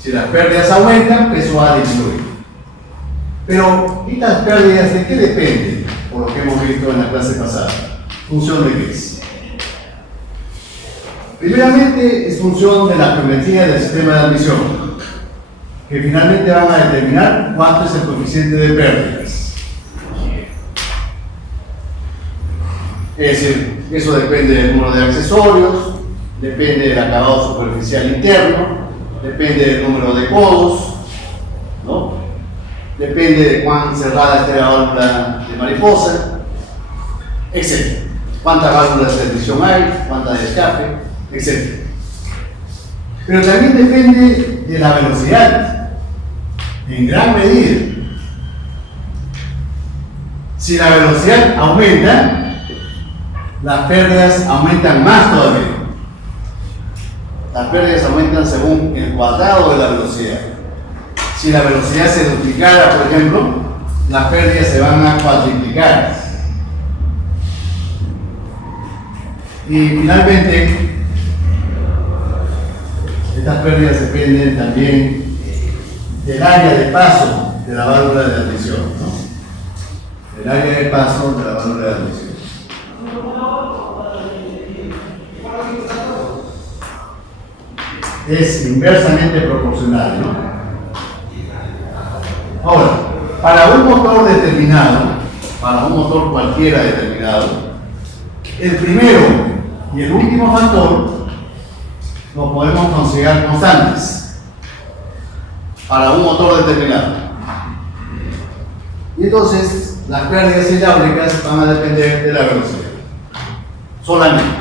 Si las pérdidas aumentan, eso va a disminuir. Pero, ¿estas pérdidas de qué dependen? Por lo que hemos visto en la clase pasada. ¿Función de qué es? Primeramente, es función de la geometría del sistema de admisión, que finalmente van a determinar cuánto es el coeficiente de pérdidas. Es decir, eso depende del número de accesorios, depende del acabado superficial interno, depende del número de codos, ¿no? Depende de cuán cerrada esté la válvula de mariposa, etc. Cuántas válvulas de admisión hay, cuántas de escape, etc. Pero también depende de la velocidad, en gran medida. Si la velocidad aumenta, las pérdidas aumentan más todavía. Las pérdidas aumentan según el cuadrado de la velocidad. Si la velocidad se duplicara, por ejemplo, las pérdidas se van a cuadriplicar. Y finalmente, estas pérdidas dependen también del área de paso de la válvula de admisión, ¿no? El área de paso de la válvula de admisión. Es inversamente proporcional, ¿no? Ahora, para un motor determinado, para un motor cualquiera determinado, el primero y el último factor lo podemos considerar constantes para un motor determinado. Y entonces las pérdidas hidráulicas van a depender de la velocidad solamente.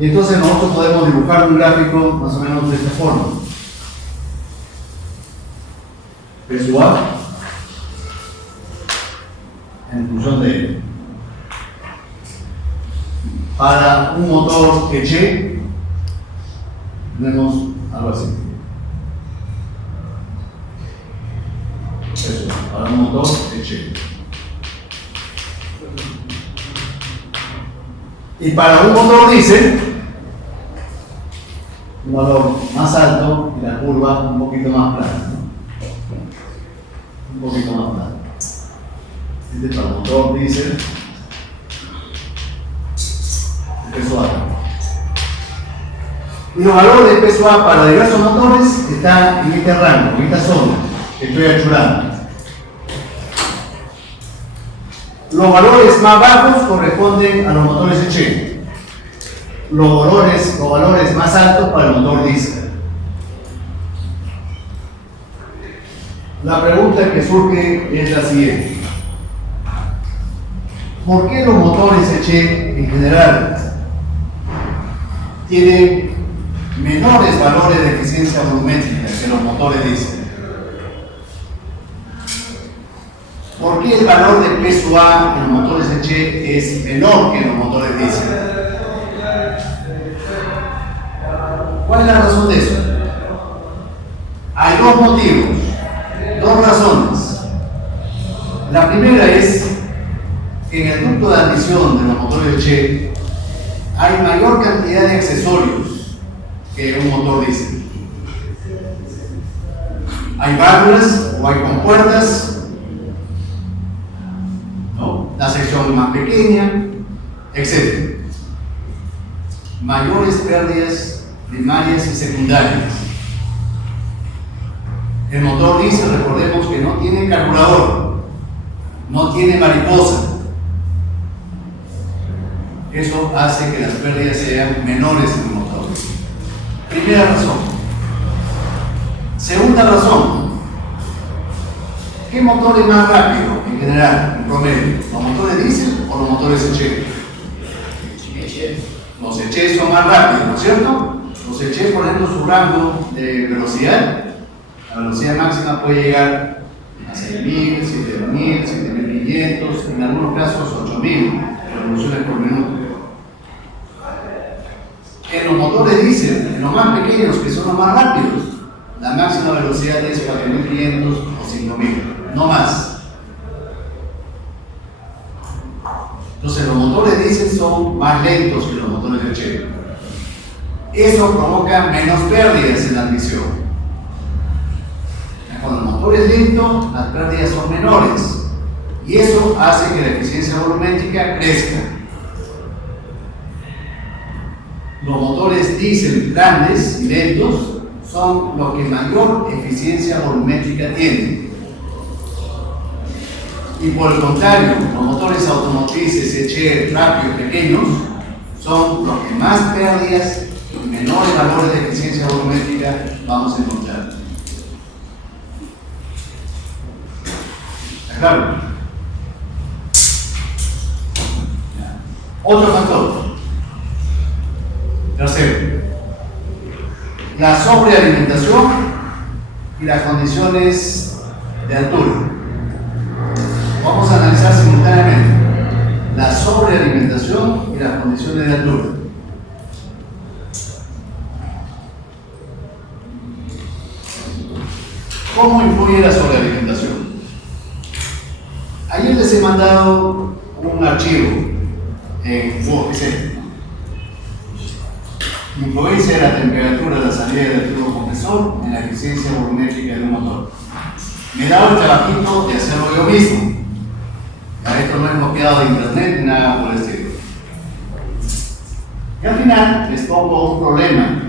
Y entonces nosotros podemos dibujar un gráfico más o menos de esta forma. Peso A en función de él. Para un motor Eche tenemos algo así. Eso, para un motor Eche. Y para un motor diésel, un valor más alto y la curva un poquito más plana, ¿no? Un poquito más plana. Este es para el motor diésel, peso A. Y los valores de peso A para diversos motores están en este rango, en esta zona que estoy achurando. Los valores más bajos corresponden a los motores Eche. Los valores más altos para el motor diésel. La pregunta que surge es la siguiente. ¿Por qué los motores Eche en general tienen menores valores de eficiencia volumétrica que los motores diésel? ¿Por qué el valor de peso A en los motores Eche es menor que en los motores diésel? ¿Cuál es la razón de eso? Hay dos motivos, dos razones. La primera es que en el ducto de admisión de los motores Eche hay mayor cantidad de accesorios que en un motor diésel. Hay válvulas o hay compuertas, la sección es más pequeña, etc. Mayores pérdidas primarias y secundarias. El motor diésel, recordemos que no tiene carburador, no tiene mariposa. Eso hace que las pérdidas sean menores en el motor. Primera razón. Segunda razón. ¿Qué motor es más rápido en general, en promedio? ¿Los motores diésel o los motores Eche? Los Eche son más rápidos, ¿no es cierto? Los Eche, por ejemplo, su rango de velocidad, la velocidad máxima puede llegar a 6.000, 7.000, 7.500, en algunos casos 8.000 revoluciones por minuto. En los motores diésel, en los más pequeños, que son los más rápidos, la máxima velocidad es 4.500 o 5.000. No más. Entonces los motores diésel son más lentos que los motores Eche. Eso provoca menos pérdidas en la admisión. Cuando el motor es lento, las pérdidas son menores y eso hace que la eficiencia volumétrica crezca. Los motores diésel grandes y lentos son los que mayor eficiencia volumétrica tienen. Y por el contrario, los motores automotrices Eche rápidos pequeños son los que más pérdidas y menores valores de eficiencia volumétrica vamos a encontrar. ¿Está claro? Otro factor. Tercero. la sobrealimentación y las condiciones de altura. Vamos a analizar simultáneamente la sobrealimentación y las condiciones de altura. ¿Cómo influye la sobrealimentación? Ayer les he mandado un archivo en Excel. Influencia de la temperatura de la salida del tubo compresor en la eficiencia volumétrica de un motor. Me he dado el trabajito de hacerlo yo mismo. Esto no es copiado de internet ni nada por el estilo. Y al final les pongo un problema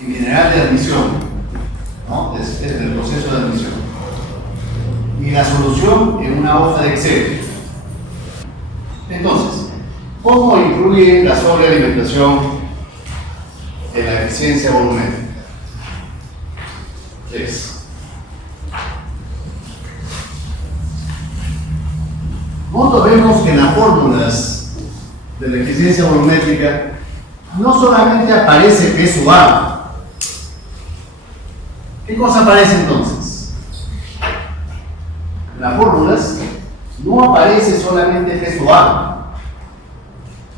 en general de admisión, ¿no? Es el proceso de admisión. Y la solución en una hoja de Excel. Entonces, ¿cómo influye la sobrealimentación en la eficiencia volumétrica? Nosotros vemos que en las fórmulas de la eficiencia volumétrica no solamente aparece peso A. ¿Qué cosa aparece entonces? En las fórmulas no aparece solamente peso A,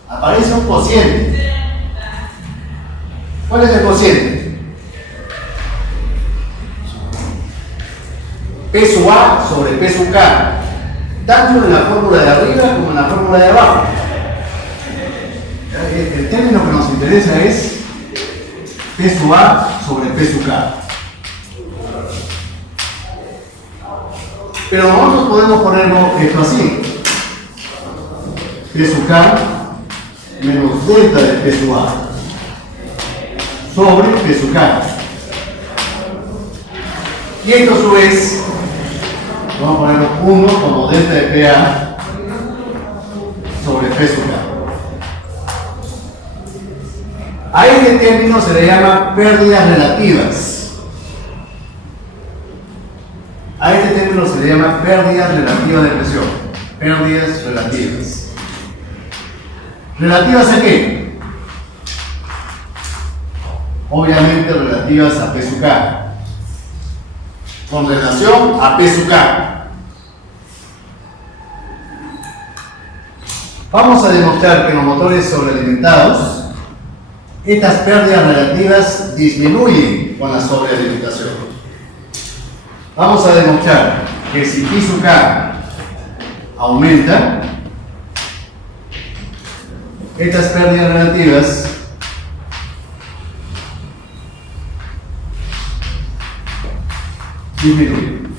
aparece un cociente. ¿Cuál es el cociente? Peso A sobre peso K, tanto en la fórmula de arriba como en la fórmula de abajo. El término que nos interesa es peso A sobre peso K. Pero nosotros podemos ponerlo esto así: peso K menos delta de peso A sobre peso K. Y esto a su vez vamos a ponerlo 1 como delta de PA sobre peso K. A este término se le llama pérdidas relativas. A este término se le llama pérdidas relativas de presión. Pérdidas relativas. ¿Relativas a qué? Obviamente relativas a peso K. Con relación a peso K. Vamos a demostrar que en los motores sobrealimentados estas pérdidas relativas disminuyen con la sobrealimentación. Vamos a demostrar que si piso K aumenta, estas pérdidas relativas disminuyen.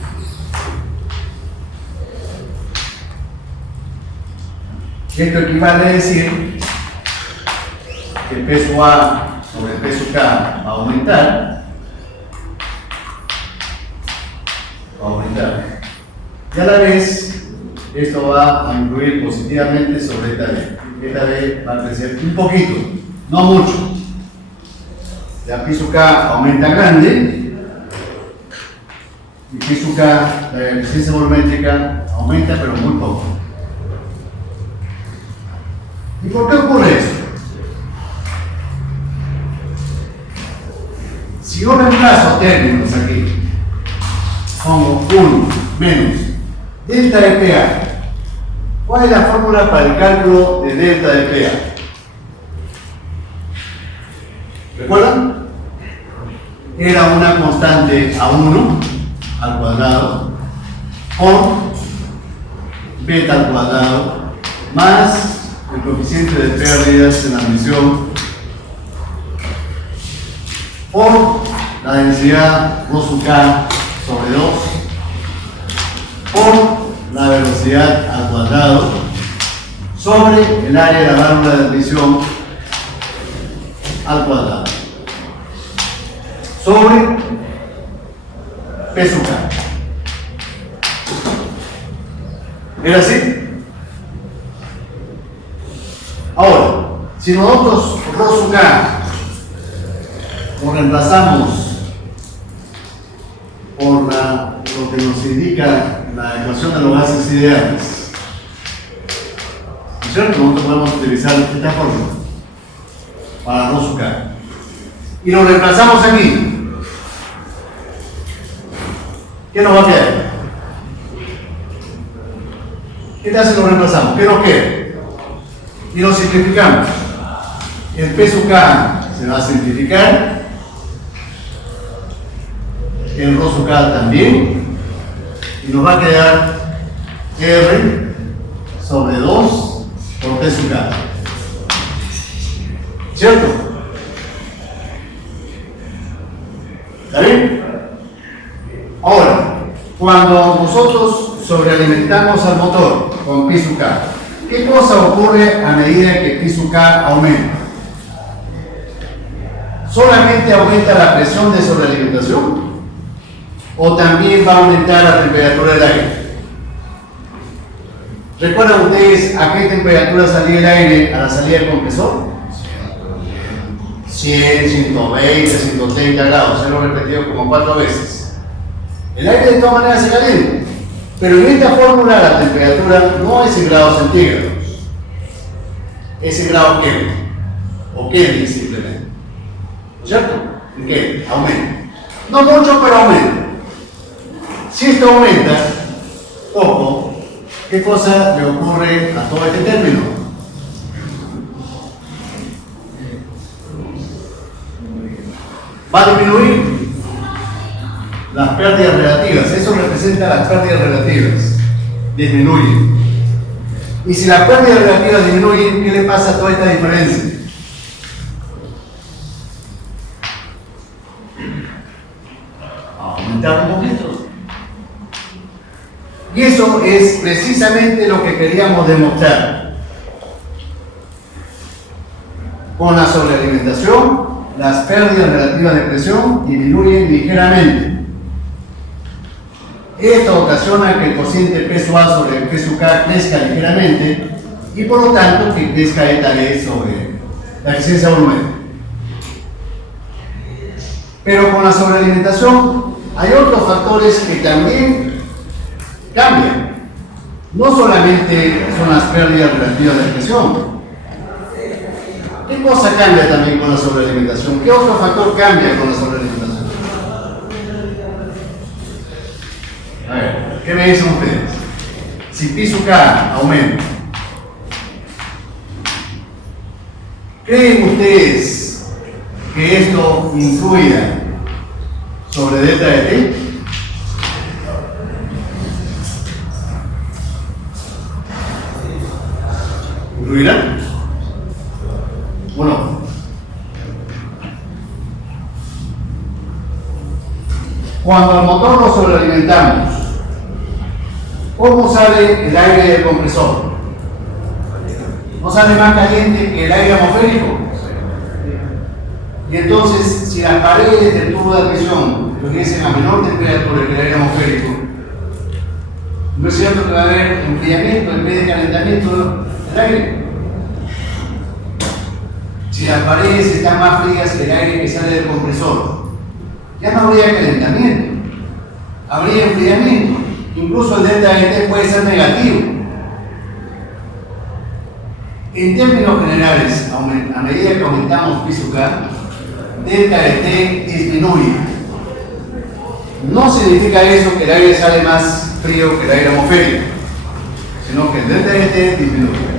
Esto equivale a decir que el peso A sobre el peso K va a aumentar. Y a la vez, esto va a influir positivamente sobre esta B. Esta B va a crecer un poquito, no mucho. Ya piso K aumenta grande y piso K, la eficiencia volumétrica, aumenta pero muy poco. ¿Y por qué ocurre esto? Si yo reemplazo términos aquí, pongo 1 menos delta de PA. ¿Cuál es la fórmula para el cálculo de delta de PA? ¿Recuerdan? Era una constante A1 al cuadrado por beta al cuadrado más el coeficiente de pérdidas en la admisión por la densidad ρ sub K sobre 2 por la velocidad al cuadrado sobre el área de la válvula de admisión al cuadrado sobre peso K. ¿Era así? Ahora, si nosotros ρ sub K lo reemplazamos por lo que nos indica la ecuación de los gases ideales, ¿no es cierto? Nosotros podemos utilizar esta fórmula para ρ sub K. y lo reemplazamos aquí, ¿qué nos va a quedar? ¿Qué tal si lo reemplazamos? ¿Qué nos queda? Y lo simplificamos. El P sub K se va a simplificar, el Rho sub K también, y nos va a quedar R sobre 2 por P sub K. ¿Cierto? ¿Está bien? Ahora, cuando nosotros sobrealimentamos al motor con Pi sub K, ¿qué cosa ocurre a medida que Pi sub K aumenta? ¿Solamente aumenta la presión de sobrealimentación? ¿O también va a aumentar la temperatura del aire? ¿Recuerdan ustedes a qué temperatura salía el aire a la salida del compresor? 100, 120, 130 grados, se lo he repetido como 4 veces. El aire de todas maneras se calienta, pero en esta fórmula la temperatura no es en grados centígrados, es en grados Kelvin, o Kelvin simplemente. ¿Cierto? ¿En qué? Aumenta. No mucho, pero aumenta. Si esto aumenta poco, ¿qué cosa le ocurre a todo este término? Va a disminuir las pérdidas relativas. Eso representa las pérdidas relativas. Disminuyen. Y si las pérdidas relativas disminuyen, ¿qué le pasa a toda esta diferencia? Aumentar un poquito. Y eso es precisamente lo que queríamos demostrar. Con la sobrealimentación, las pérdidas relativas de presión disminuyen ligeramente. Esto ocasiona que el cociente P sub A sobre P sub K crezca ligeramente y por lo tanto que crezca eta E sobre la eficiencia volumétrica. Pero con la sobrealimentación hay otros factores que también cambian. No solamente son las pérdidas relativas de presión. ¿Qué cosa cambia también con la sobrealimentación? ¿Qué otro factor cambia con la sobrealimentación? A ver, ¿qué me dicen ustedes? Si Pi sub K aumenta, ¿creen ustedes que esto influya sobre delta de T? ¿Influirá? ¿O no? Cuando al motor lo sobrealimentamos, ¿cómo sale el aire del compresor? ¿No sale más caliente que el aire atmosférico? Y entonces, si las paredes del tubo de admisión tuviesen a menor temperatura que el aire atmosférico, ¿no es cierto que va a haber enfriamiento en vez de calentamiento del aire? Si las paredes están más frías que el aire que sale del compresor, ya no habría calentamiento, habría enfriamiento. Incluso el delta de T puede ser negativo. En términos generales, a medida que aumentamos Pi sub K, delta de T disminuye. No significa eso que el aire sale más frío que el aire atmosférico, sino que el delta de T disminuye.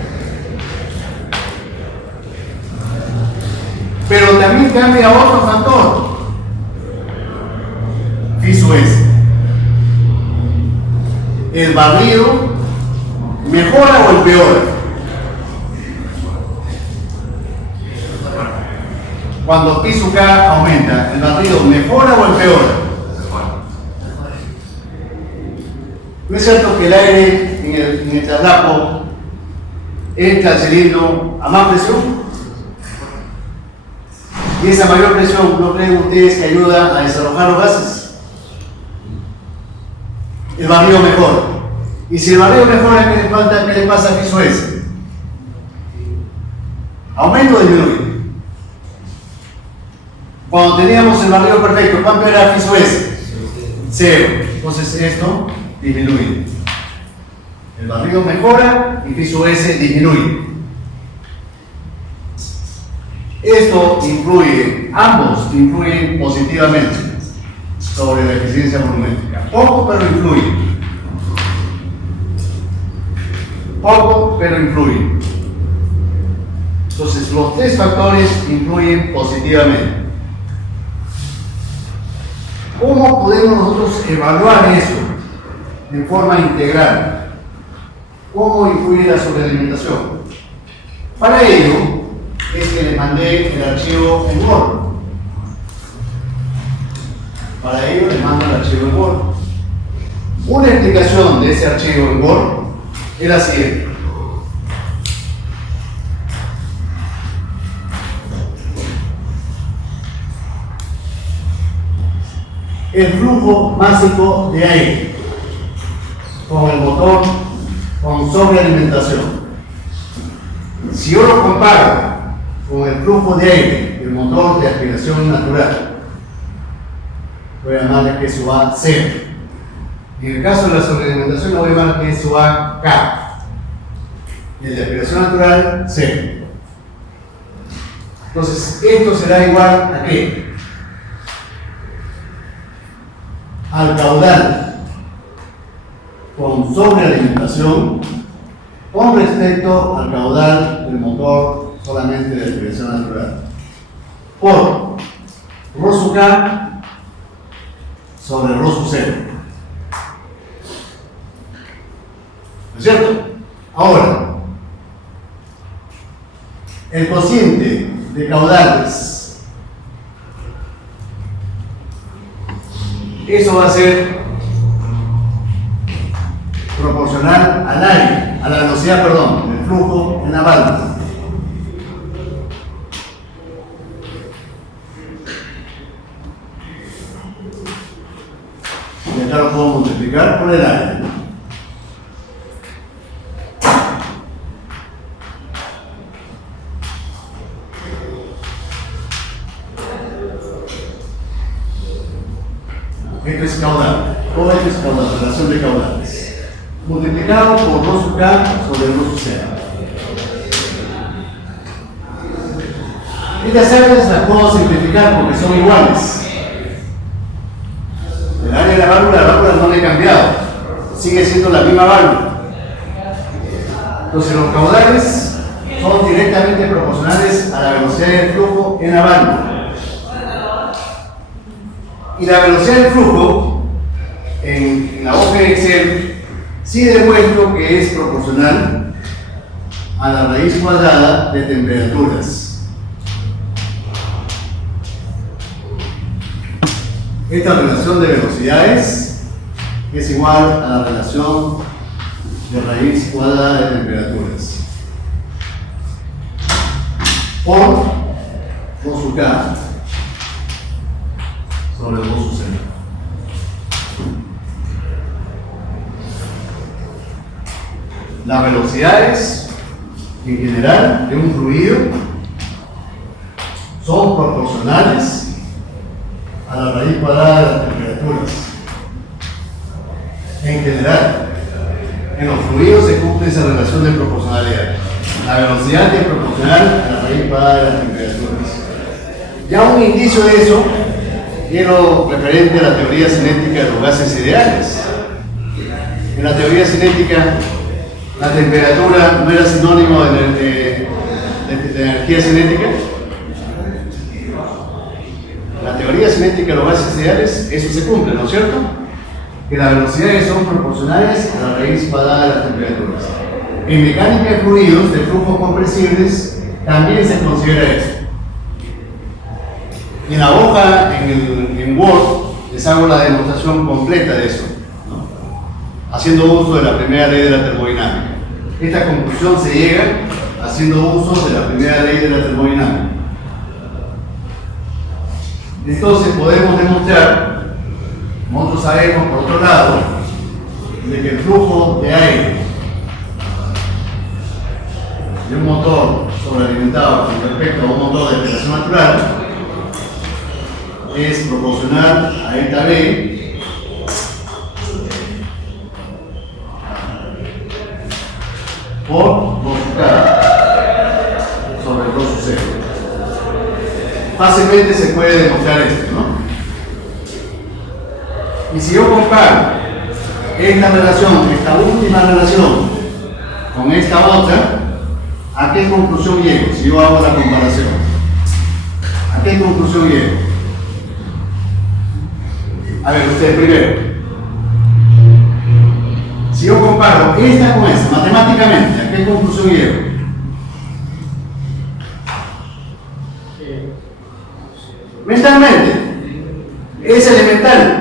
Pero también cambia otro factor, Phi sub S. ¿El barrido mejora o empeora? Cuando Pi sub K aumenta, ¿el barrido mejora o empeora? ¿No es cierto que el aire en el traslapo entra al cilindro a más presión? Y esa mayor presión, ¿no creen ustedes que ayuda a desalojar los gases? El barrido mejora. Y si el barrido mejora, ¿qué le pasa a Phi sub S? ¿Aumenta o disminuye? Cuando teníamos el barrido perfecto, ¿cuánto era Phi sub S? 0. Entonces esto disminuye. El barrido mejora y Phi sub S disminuye. Esto influye, ambos influyen positivamente sobre la eficiencia volumétrica. Poco, pero influye. Poco, pero influye. Entonces, los tres factores influyen positivamente. ¿Cómo podemos nosotros evaluar eso en forma integral? ¿Cómo influye la sobrealimentación? Para ello, es que les mandé el archivo en Word. Para ello, les mando el archivo en Word. Una explicación de ese archivo en Word es la siguiente. El flujo básico de aire con el motor con sobrealimentación. Si yo lo comparo con el flujo de aire del motor de aspiración natural, voy a llamarle que eso va 0. Y en el caso de la sobrealimentación, lo voy a llamar que eso va K. Y el de aspiración natural, 0. Entonces, esto será igual a ¿qué? Al caudal con sobrealimentación con respecto al caudal del motor solamente de aspiración natural por Rho sub K sobre Rho sub 0. ¿No es cierto? Ahora, el cociente de caudales, eso va a ser proporcional al aire, a la velocidad, perdón, del flujo en la válvula. Y acá lo puedo multiplicar por el aire, ¿no? Esto es caudal. Todo esto es caudal, relación de caudales. Multiplicado por Rho sub K sobre Rho sub 0. Estas áreas las puedo simplificar porque son iguales. El área de la válvula no le he cambiado. Sigue siendo la misma válvula. Entonces los caudales son directamente proporcionales a la velocidad del flujo en la válvula. Y la velocidad del flujo en la hoja de Excel sí demuestro que es proporcional a la raíz cuadrada de temperaturas. Esta relación de velocidades es igual a la relación de raíz cuadrada de temperaturas por Rho sub K sobre Rho sub 0. Las velocidades en general de un fluido son proporcionales a la raíz cuadrada de las temperaturas. En general, en los fluidos se cumple esa relación de proporcionalidad. La velocidad es proporcional a la raíz cuadrada de las temperaturas. Ya un indicio de eso es lo referente a la teoría cinética de los gases ideales. En la teoría cinética, la temperatura no era sinónimo de energía cinética. La teoría cinética de los gases ideales, eso se cumple, ¿no es cierto? Que las velocidades son proporcionales a la raíz cuadrada de las temperaturas. En mecánica de fluidos de flujos compresibles también se considera eso. En la hoja, en Word, les hago la demostración completa de eso, ¿no? Haciendo uso de la primera ley de la termodinámica. Esta conclusión se llega haciendo uso de la primera ley de la termodinámica. Entonces podemos demostrar, nosotros sabemos por otro lado, de que el flujo de aire de un motor sobrealimentado con respecto a un motor de aspiración natural es proporcional a eta B por Rho sub K sobre Rho sub 0. fácilmente se puede demostrar esto, ¿no? Y si yo comparo esta relación, esta última relación, con esta otra, ¿a qué conclusión llego? Si yo hago la comparación, ¿a qué conclusión llego? A ver, ustedes primero. Si yo comparo esta con esta, matemáticamente, ¿a qué conclusión llego? Mentalmente, es elemental.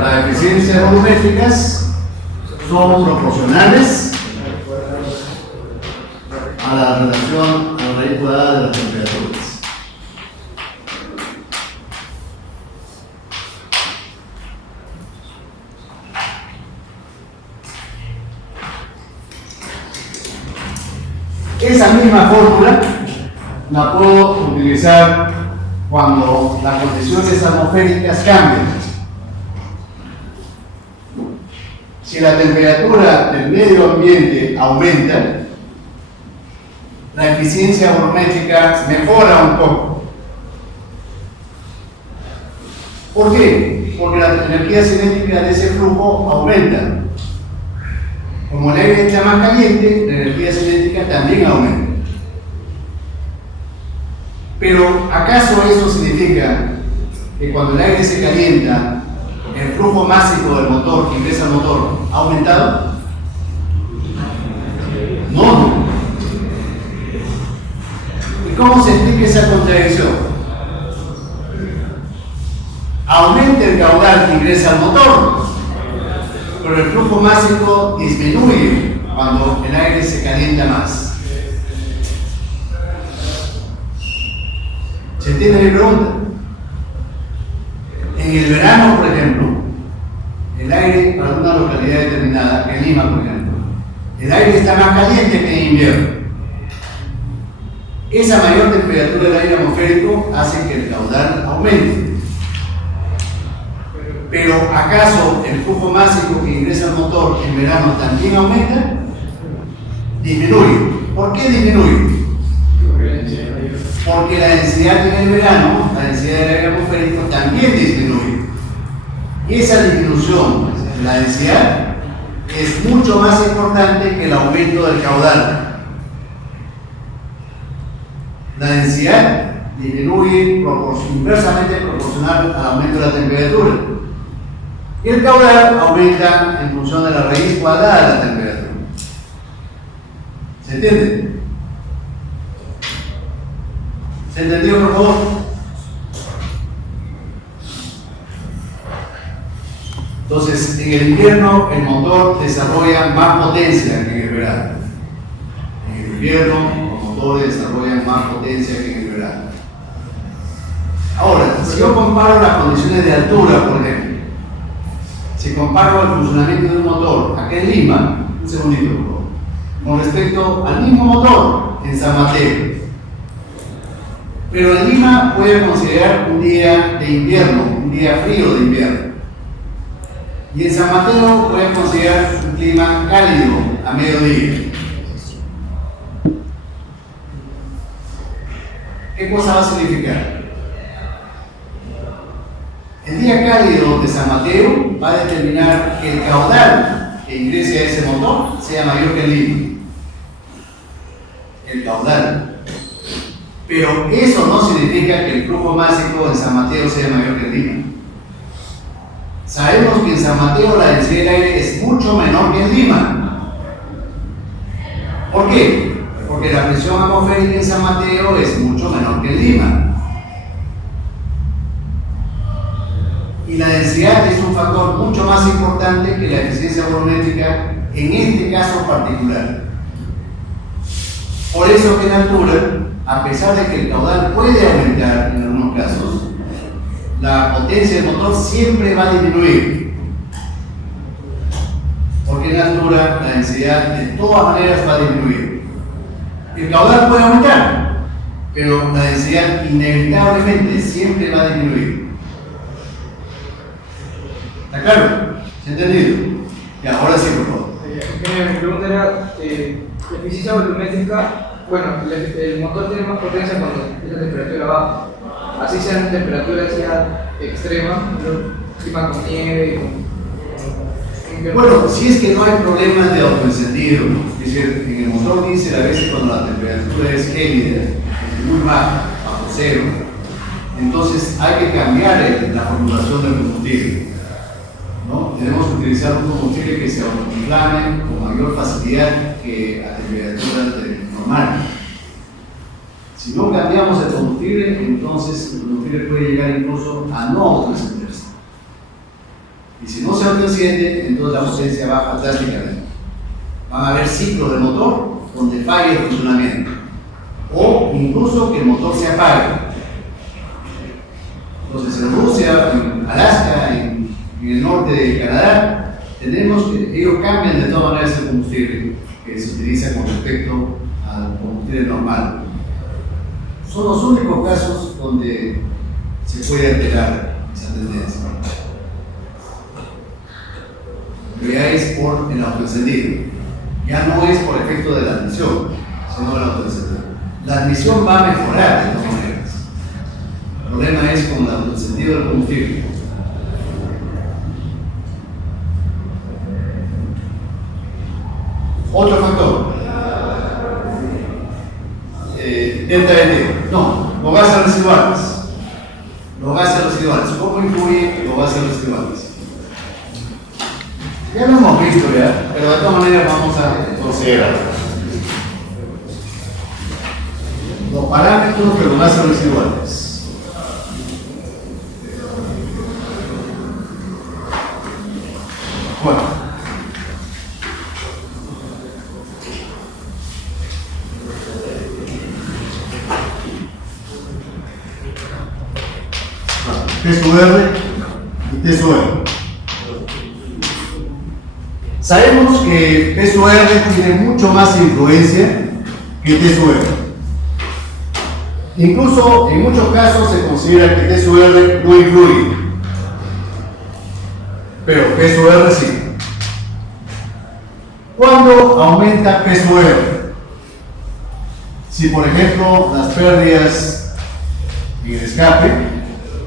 Las eficiencias volumétricas son proporcionales a la relación, a la raíz cuadrada de las temperaturas. Esa misma fórmula la puedo utilizar cuando las condiciones atmosféricas cambian. Si la temperatura del medio ambiente aumenta, la eficiencia volumétrica mejora un poco. ¿Por qué? Porque la energía cinética de ese flujo aumenta. Como el aire está más caliente, la energía cinética también aumenta. Pero, ¿acaso eso significa que cuando el aire se calienta, el flujo másico del motor que ingresa al motor ha aumentado? No. ¿Y cómo se explica esa contradicción? Aumenta el caudal que ingresa al motor, pero el flujo másico disminuye cuando el aire se calienta más. ¿Se entiende mi pregunta? En el verano, por ejemplo, el aire para una localidad determinada, en Lima, por ejemplo, el aire está más caliente que en invierno. Esa mayor temperatura del aire atmosférico hace que el caudal aumente. Pero, ¿acaso el flujo másico que ingresa al motor en verano también aumenta? Disminuye. ¿Por qué disminuye? Porque la densidad en el verano, la densidad del aire atmosférico también disminuye. Y esa disminución de la densidad es mucho más importante que el aumento del caudal. La densidad disminuye inversamente proporcional al aumento de la temperatura. Y el caudal aumenta en función de la raíz cuadrada de la temperatura. ¿Se entiende? ¿Se entendió, por favor? Entonces, en el invierno el motor desarrolla más potencia que en el verano. En el invierno los motores desarrollan más potencia que en el verano. Ahora, si yo comparo las condiciones de altura, por ejemplo, si comparo el funcionamiento de un motor acá en Lima, un segundito, por favor, con respecto al mismo motor en San Mateo. Pero en Lima voy a considerar un día de invierno, un día frío de invierno. Y en San Mateo voy a considerar un clima cálido a mediodía. ¿Qué cosa va a significar? El día cálido de San Mateo va a determinar que el caudal que ingrese a ese motor sea mayor que el Lima. El caudal. Pero eso no significa que el flujo másico en San Mateo sea mayor que en Lima. Sabemos que en San Mateo la densidad del aire es mucho menor que en Lima. ¿Por qué? Porque la presión atmosférica en San Mateo es mucho menor que en Lima. Y la densidad es un factor mucho más importante que la eficiencia volumétrica en este caso particular. Por eso que en altura, a pesar de que el caudal puede aumentar en algunos casos, la potencia del motor siempre va a disminuir. Porque en altura la densidad de todas maneras va a disminuir. El caudal puede aumentar, pero la densidad inevitablemente siempre va a disminuir. ¿Está claro? ¿Se ha entendido? Y ahora sí, por favor. Mi pregunta era, la eficiencia volumétrica bueno, el motor tiene más potencia cuando es la temperatura baja. Así sean temperaturas ya extremas, clima con nieve, bueno, si es que no hay problemas de autoencendido, es decir, en el motor diésel a veces cuando la temperatura es gélida, es muy baja, bajo cero, entonces hay que cambiar la formulación del combustible, ¿no? Tenemos que utilizar un combustible que se autoinflame con mayor facilidad que a temperaturas normales. Si no cambiamos el combustible, entonces el combustible puede llegar incluso a no autoencenderse. Y si no se autoenciende, entonces la potencia baja drásticamente. Van a haber ciclos de motor donde falle el funcionamiento. O incluso que el motor se apague. Entonces en Rusia, en Alaska, en el norte de Canadá, tenemos que ellos cambian de todas maneras el combustible que se utiliza con respecto al combustible normal. Son los únicos casos donde se puede alterar esa tendencia. Pero ya es por el autoencendido. Ya no es por efecto de la admisión, sino el autoencendido. La admisión va a mejorar de todas maneras. El problema es con el autoencendido del combustible. Otro factor. Delta VT. No, los gases residuales. Los gases residuales. ¿Cómo influyen los gases residuales? Ya lo hemos visto ya, pero de todas maneras vamos a considerar los parámetros de los gases residuales. Bueno, T sub R y T sub R. Sabemos que P sub R tiene mucho más influencia que T sub R. Incluso en muchos casos se considera que T sub R no influye, pero P sub R sí. ¿Cuándo aumenta P sub R? Si por ejemplo las pérdidas en el escape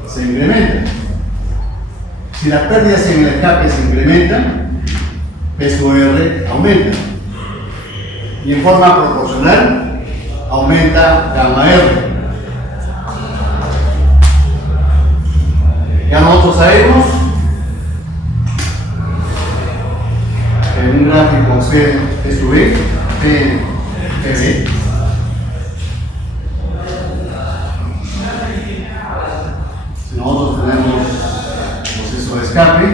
se incrementan. Si las pérdidas en el escape se incrementan, P sub R aumenta. Y en forma proporcional aumenta gamma R. Ya nosotros sabemos en un gráfico P sub E, PV, si nosotros tenemos proceso de escape,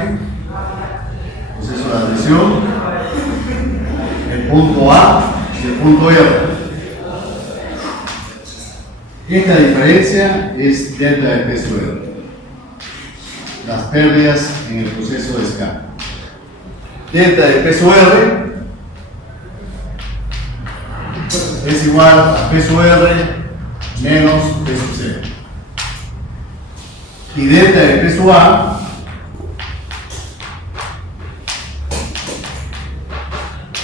proceso de admisión, el punto A y el punto R. Esta diferencia es delta de P sub R. Las pérdidas en el proceso de escape. Delta de P sub R es igual a P sub R menos P sub 0. Y delta de P sub A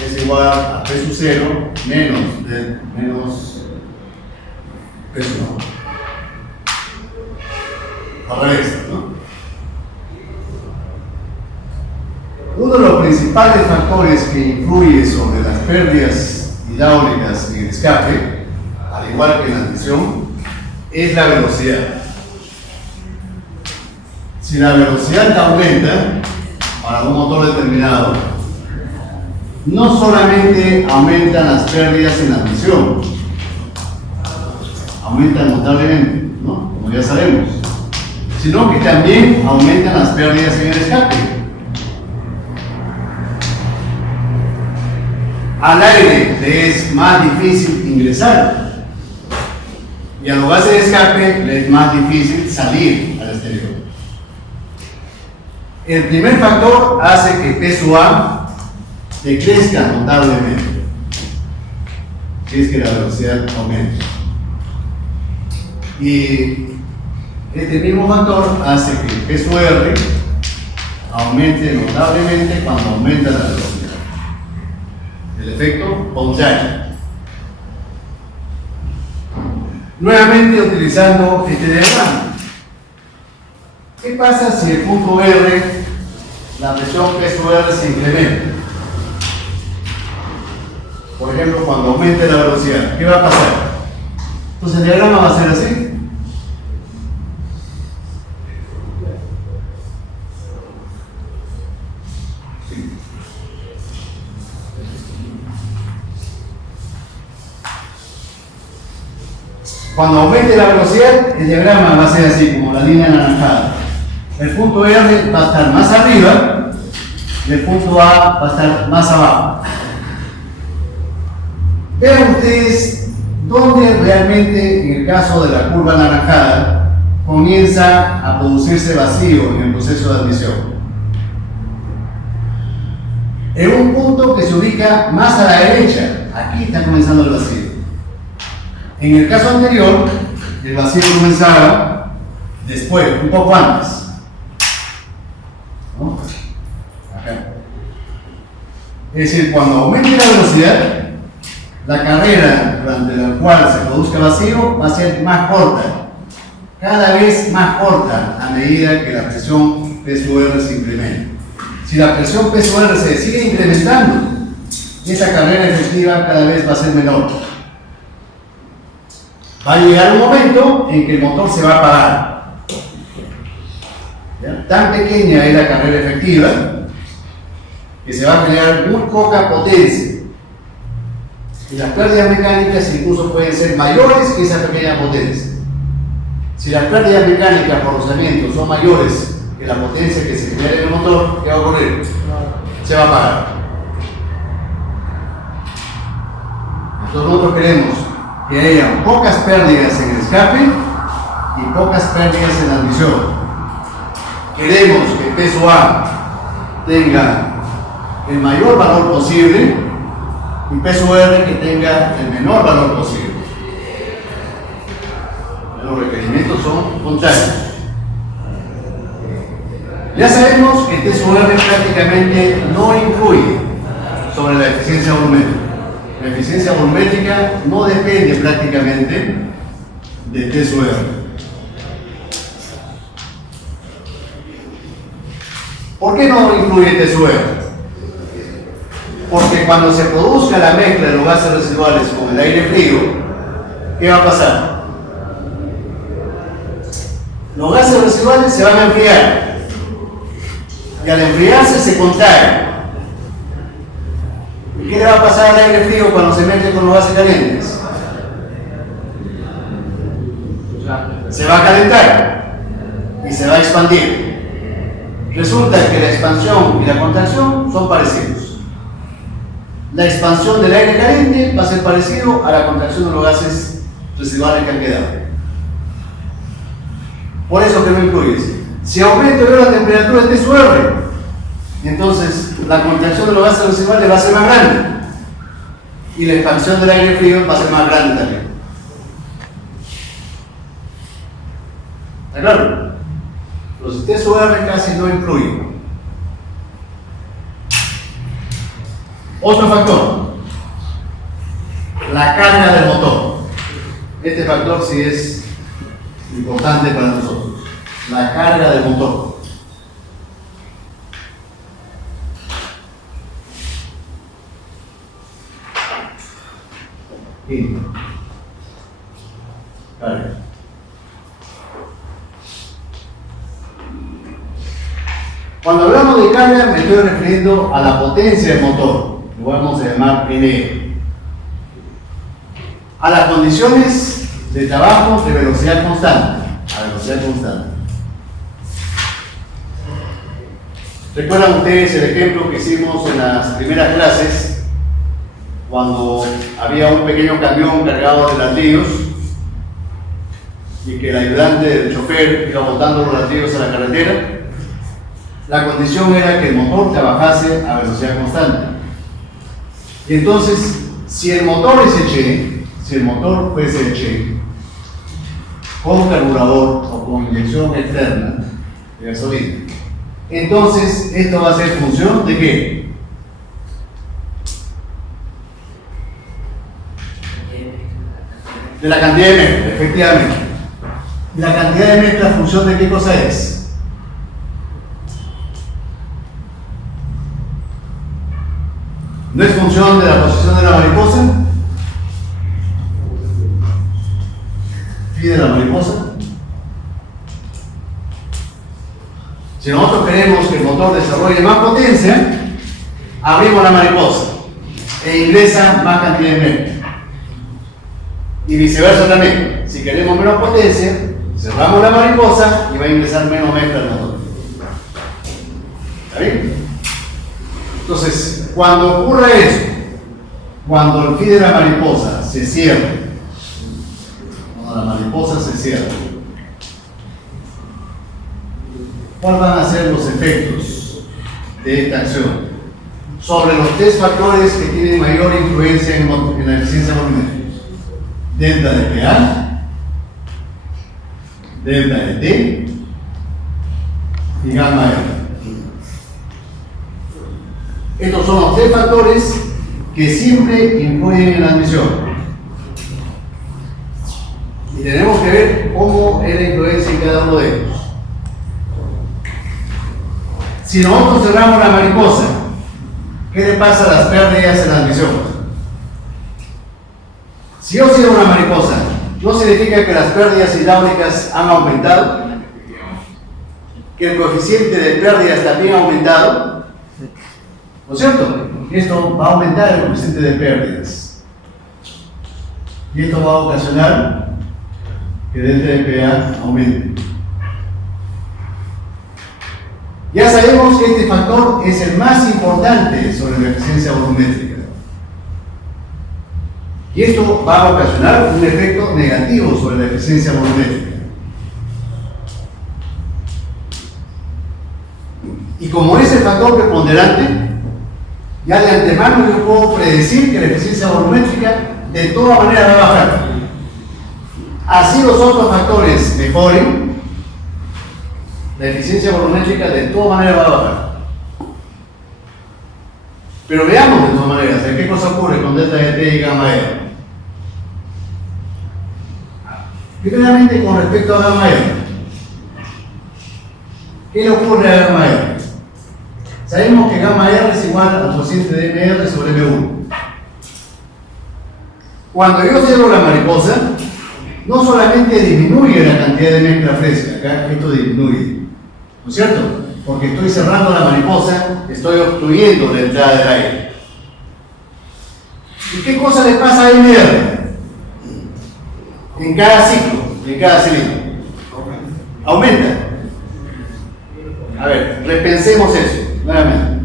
es igual a P sub 0 menos P sub A. Al revés, ¿no? Uno de los principales factores que influye sobre las pérdidas hidráulicas en el escape, al igual que en la admisión, es la velocidad. Si la velocidad aumenta para un motor determinado, no solamente aumentan las pérdidas en la admisión, aumentan notablemente, ¿no? Como ya sabemos, sino que también aumentan las pérdidas en el escape. Al aire le es más difícil ingresar y a los gases de escape le es más difícil salir al exterior. El primer factor hace que P sub A decrezca notablemente, si es que la velocidad aumenta. Y este mismo factor hace que P sub R aumente notablemente cuando aumenta la velocidad. El efecto Pontiac. Nuevamente utilizando este diagrama. ¿Qué pasa si el punto R, la presión peso R se incrementa? Por ejemplo, cuando aumente la velocidad, ¿qué va a pasar? Entonces el diagrama va a ser así. Cuando aumente la velocidad, el diagrama va a ser así, como la línea anaranjada. El punto R va a estar más arriba y el punto A va a estar más abajo. Vean ustedes dónde realmente, en el caso de la curva anaranjada, comienza a producirse vacío en el proceso de admisión. En un punto que se ubica más a la derecha, aquí está comenzando el vacío. En el caso anterior, el vacío comenzaba después, un poco antes. ¿No? Acá. Es decir, cuando aumente la velocidad, la carrera durante la cual se produzca vacío va a ser más corta, cada vez más corta a medida que la presión peso R se incrementa. Si la presión peso R se sigue incrementando, esa carrera efectiva cada vez va a ser menor. Va a llegar un momento en que el motor se va a parar. ¿Ya? Tan pequeña es la carrera efectiva que se va a generar muy poca potencia. Y las pérdidas mecánicas incluso pueden ser mayores que esa pequeña potencia. Si las pérdidas mecánicas por rozamiento son mayores que la potencia que se genera en el motor, ¿qué va a ocurrir? Se va a parar. Nosotros queremos que haya pocas pérdidas en el escape y pocas pérdidas en la admisión. Queremos que el peso A tenga el mayor valor posible y peso R que tenga el menor valor posible. Los requerimientos son contrarios. Ya sabemos que el peso R prácticamente no influye sobre la eficiencia volumétrica. La eficiencia volumétrica no depende prácticamente del peso R. ¿Por qué no influye el peso R? Porque cuando se produzca la mezcla de los gases residuales con el aire frío, ¿qué va a pasar? Los gases residuales se van a enfriar y al enfriarse se contraen. ¿Y qué le va a pasar al aire frío cuando se mezcle con los gases calientes? Se va a calentar y se va a expandir. Resulta que la expansión y la contracción son parecidos. La expansión del aire caliente va a ser parecido a la contracción de los gases residuales que han quedado. Por eso que no influye. Si aumento yo la temperatura del peso R, entonces la contracción de los gases residuales va a ser más grande y la expansión del aire frío va a ser más grande también. ¿Está claro? Los peso R casi no influyen. Otro factor, la carga del motor. Este factor sí es importante para nosotros. La carga del motor. Carga. Cuando hablamos de carga me estoy refiriendo a la potencia del motor, lo vamos a llamar NE, a las condiciones de trabajo de velocidad constante, ¿Recuerdan ustedes el ejemplo que hicimos en las primeras clases cuando había un pequeño camión cargado de ladrillos y que el ayudante del chofer iba botando los ladrillos a la carretera? La condición era que el motor trabajase a velocidad constante. Y entonces, si el motor fuese H, con carburador o con inyección externa de gasolina, entonces esto va a ser función de ¿qué? De la cantidad de mezcla, efectivamente. ¿Y la cantidad de mezcla función de qué cosa es? ¿No es función de la posición de la mariposa? ¿Phi de la mariposa? Si nosotros queremos que el motor desarrolle más potencia, abrimos la mariposa e ingresa más cantidad de mezcla. Y viceversa también. Si queremos menos potencia, cerramos la mariposa y va a ingresar menos mezcla al motor. ¿Está bien? Entonces, cuando ocurre eso, cuando el phi de la mariposa se cierra, cuando la mariposa se cierra, ¿cuáles van a ser los efectos de esta acción sobre los tres factores que tienen mayor influencia en la eficiencia volumétrica? Delta de PA, delta de T y gamma R. Estos son los tres factores que siempre influyen en la admisión. Y tenemos que ver cómo es la influencia en cada uno de ellos. Si nosotros cerramos la mariposa, ¿qué le pasa a las pérdidas en la admisión? Si yo cierro una mariposa, ¿no significa que las pérdidas hidráulicas han aumentado? ¿Que el coeficiente de pérdidas también ha aumentado? ¿No es cierto? Esto va a aumentar el coeficiente de pérdidas. Y esto va a ocasionar que delta de PA aumente. Ya sabemos que este factor es el más importante sobre la eficiencia volumétrica. Y esto va a ocasionar un efecto negativo sobre la eficiencia volumétrica. Y como es el factor preponderante, ya de antemano yo puedo predecir que la eficiencia volumétrica de toda manera va a bajar. Así los otros factores mejoren, la eficiencia volumétrica de toda manera va a bajar. Pero veamos de todas maneras, ¿qué cosa ocurre con delta de T y gamma R? Primeramente, con respecto a gamma R, ¿qué le ocurre a gamma R? Sabemos que gamma R es igual al cociente de MR sobre M1. Cuando yo cierro la mariposa, no solamente disminuye la cantidad de mezcla fresca, acá esto disminuye, ¿no es cierto? Porque estoy cerrando la mariposa, estoy obstruyendo la entrada del aire. ¿Y qué cosa le pasa a MR? En cada ciclo, en cada cilindro. Aumenta. A ver, repensemos eso, nuevamente.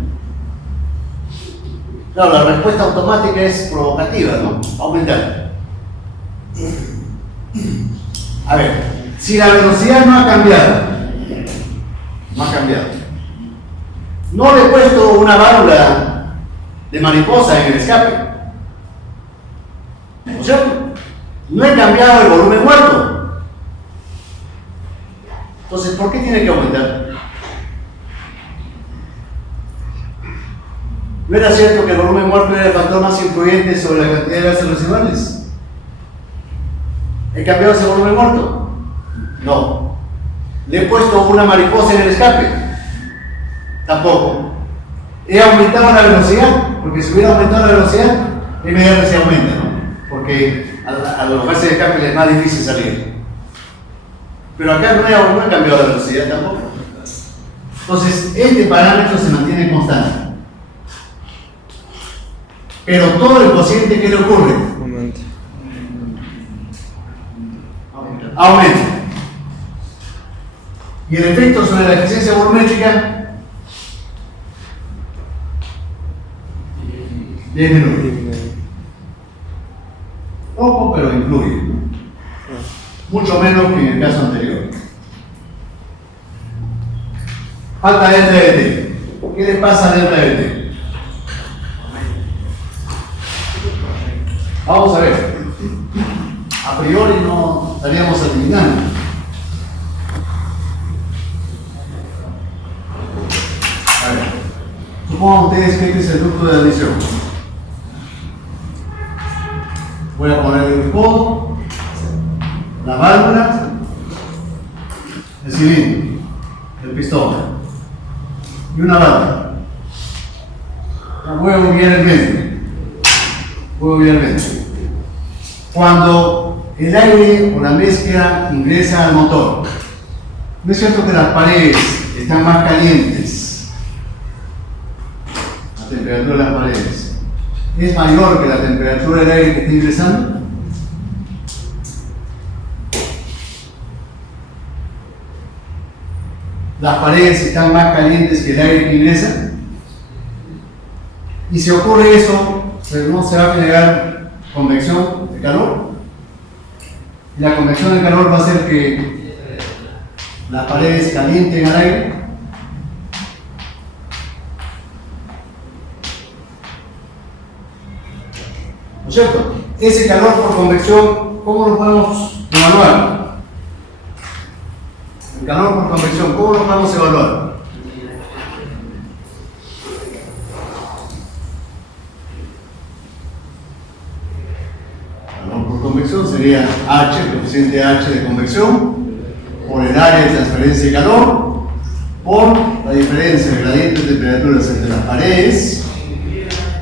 Claro, la respuesta automática es provocativa, ¿no? Aumentar. A ver, si la velocidad no ha cambiado, no le he puesto una válvula de mariposa en el escape, ¿no es cierto? No he cambiado el volumen muerto. Entonces, ¿por qué tiene que aumentar? ¿No era cierto que el volumen muerto era el factor más influyente sobre la cantidad de gases residuales? ¿He cambiado ese volumen muerto? No. ¿Le he puesto una mariposa en el escape? Tampoco. ¿He aumentado la velocidad? Porque si hubiera aumentado la velocidad, MR se aumenta, ¿no? Porque a los gases de escape les es más difícil salir. Pero acá no he cambiado la velocidad tampoco. Entonces, este parámetro se mantiene constante. Pero todo el cociente, ¿qué le ocurre? Aumenta. Y el efecto sobre la eficiencia volumétrica disminuye. Poco, pero influye. Mucho menos que en el caso anterior. Falta delta de T. ¿Qué le pasa a delta de T? Vamos a ver. A priori no estaríamos eliminando. A ver. Supongan ustedes que este es el ducto de admisión. Voy a poner el codo la válvula, el cilindro, el pistón y una válvula. Voy a obviar el medio. Cuando el aire o la mezcla ingresa al motor, ¿no es cierto que las paredes están más calientes? La temperatura de las paredes es mayor que la temperatura del aire que está ingresando. Las paredes están más calientes que el aire que ingresa. Y si ocurre eso, pues no se va a generar convección de calor. Y la convección de calor va a hacer que las paredes calienten al aire. ¿No es cierto? Ese calor por convección, ¿cómo lo podemos evaluar? El calor por convección, ¿cómo lo podemos evaluar? Calor por convección sería H, el coeficiente H de convección, por el área de transferencia de calor, por la diferencia de gradiente de temperaturas entre las paredes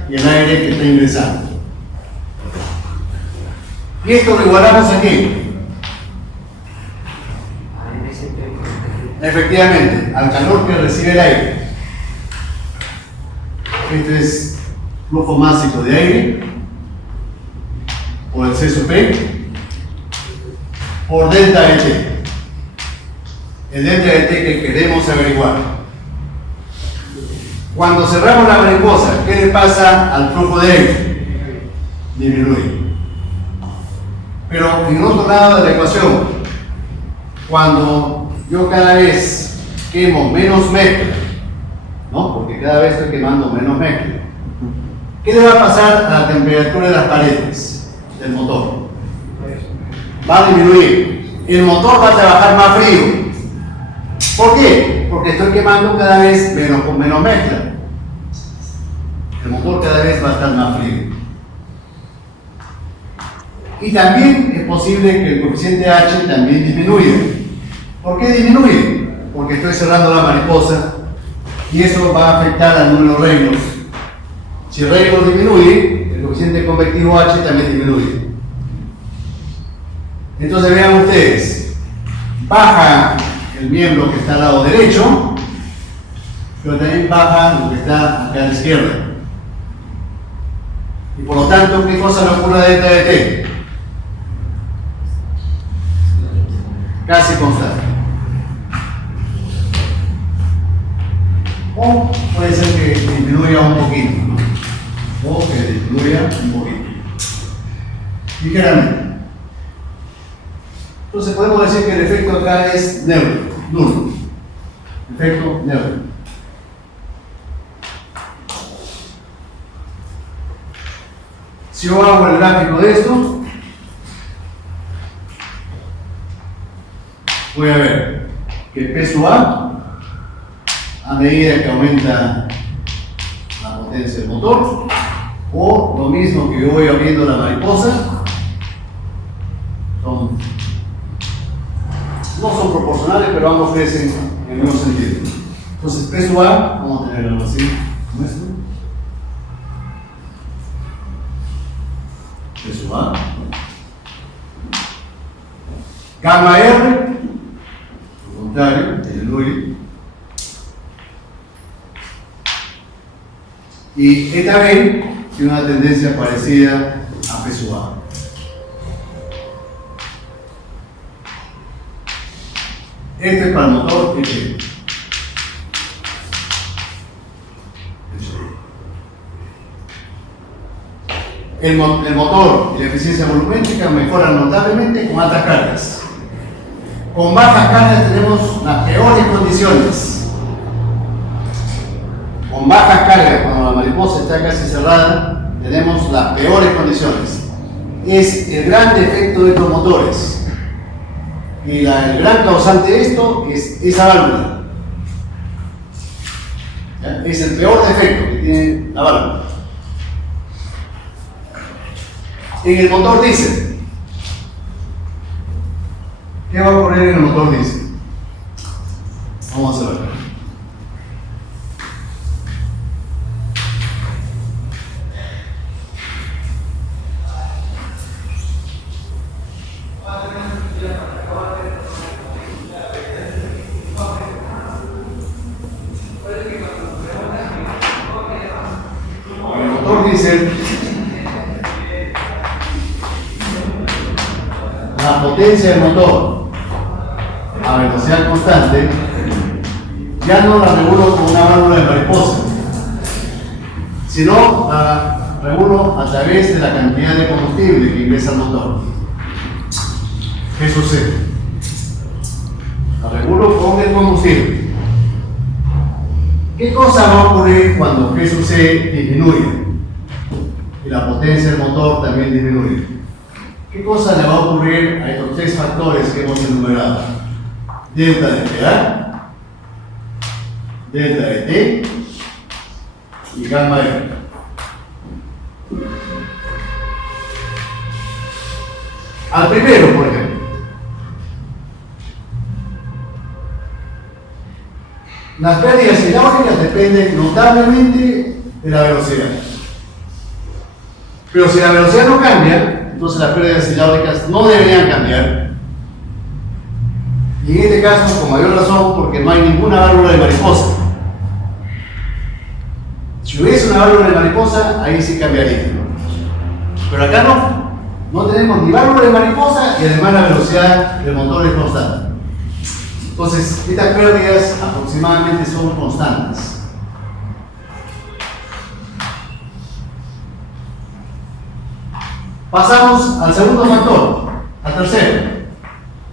y el aire que está ingresando. Y esto lo igualamos aquí. Efectivamente, al calor que recibe el aire. Este es flujo másico de aire por el C sub P por delta de T. El delta de T que queremos averiguar. Cuando cerramos la mariposa, ¿qué le pasa al flujo de aire? Disminuye. Pero en otro lado de la ecuación, cuando yo cada vez quemo menos mezcla, ¿no? Porque cada vez estoy quemando menos mezcla, ¿qué le va a pasar a la temperatura de las paredes del motor? Va a disminuir. El motor va a trabajar más frío. ¿Por qué? Porque estoy quemando cada vez con menos mezcla. El motor cada vez va a estar más frío. Y también es posible que el coeficiente H también disminuya. ¿Por qué disminuye? Porque estoy cerrando la mariposa y eso va a afectar al número de Reynolds. Si Reynolds disminuye, el coeficiente convectivo H también disminuye. Entonces vean ustedes, baja el miembro que está al lado derecho, pero también baja lo que está acá a la izquierda. Y por lo tanto, ¿qué cosa le ocurre a delta de T? Casi constante. O puede ser que disminuya un poquito, ¿no? O que disminuya un poquito. Ligeramente. Entonces podemos decir que el efecto acá es neutro, nulo. Efecto neutro. Si yo hago el gráfico de esto, voy a ver que P sub a medida que aumenta la potencia del motor, o lo mismo que yo voy abriendo la mariposa, no son proporcionales, pero ambos crecen en el mismo sentido. Entonces P sub A, vamos a tener algo así, como esto. P sub A. Gamma R, lo contrario, disminuye. Y eta B tiene una tendencia parecida a P sub A. Este es para el motor HP. El motor y la eficiencia volumétrica mejoran notablemente con altas cargas. Con bajas cargas tenemos las peores condiciones. Con bajas cargas, cuando la mariposa está casi cerrada, tenemos las peores condiciones. Es el gran defecto de estos motores. Y el gran causante de esto es esa válvula. ¿Ya? Es el peor defecto que tiene la válvula. En el motor diésel, ¿Qué va a ocurrir en el motor diésel? Vamos a ver. El motor diésel, la potencia del motor a velocidad constante, ya no la regulo con una válvula de mariposa, sino la regulo a través de la cantidad de combustible que ingresa al motor. ¿Qué sucede? La regulo con el combustible. ¿Qué cosa va a ocurrir cuando G(C) disminuye y la potencia del motor también disminuye? ¿Qué cosa le va a ocurrir a estos tres factores que hemos enumerado? Delta de TA, delta de T y gamma R. Al primero, por ejemplo, las pérdidas hidráulicas dependen notablemente de la velocidad. Pero si la velocidad no cambia, entonces las pérdidas hidráulicas no deberían cambiar. Y en este caso, con mayor razón, porque no hay ninguna válvula de mariposa. Si hubiese una válvula de mariposa, ahí sí cambiaría. Pero acá no tenemos ni válvula de mariposa y además la velocidad del motor es constante. Entonces, estas pérdidas aproximadamente son constantes. Pasamos al segundo factor, al tercero,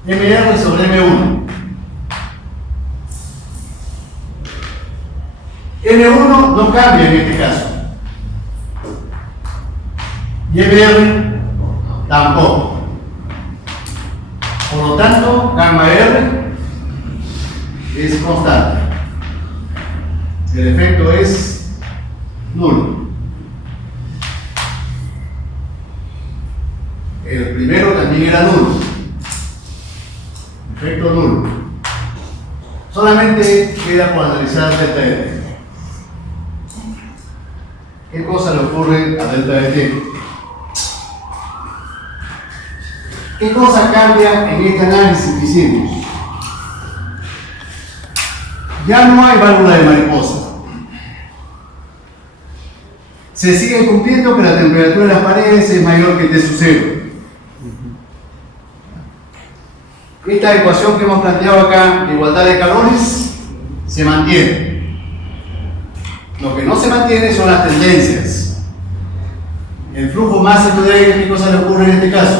MR sobre M1. M1 no cambia en este caso. Y MR tampoco. Por lo tanto, gamma R es constante. El efecto es nulo. El primero también era nulo. Efecto nulo. Solamente queda por analizar delta de T. ¿Qué cosa le ocurre a delta de T? ¿Qué cosa cambia en este análisis que hicimos? Ya no hay válvula de mariposa. Se sigue cumpliendo que la temperatura de las paredes es mayor que T sub 0. Esta ecuación que hemos planteado acá de igualdad de calores se mantiene. Lo que no se mantiene son las tendencias. El flujo máximo de aire, ¿qué cosa le ocurre en este caso?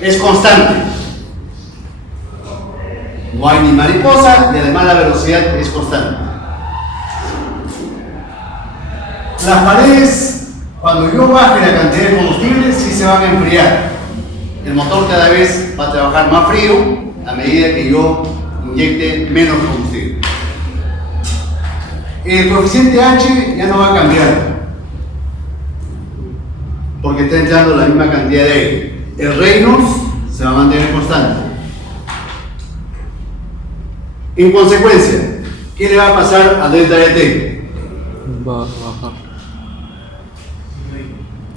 Es constante. No hay ni mariposa y además la velocidad es constante. Las paredes, cuando yo baje la cantidad de combustible, sí se van a enfriar. El motor cada vez va a trabajar más frío a medida que yo inyecte menos combustible. El coeficiente H ya no va a cambiar porque está entrando la misma cantidad de aire. El Reynolds se va a mantener constante. En consecuencia, ¿qué le va a pasar a delta de T? Va a bajar.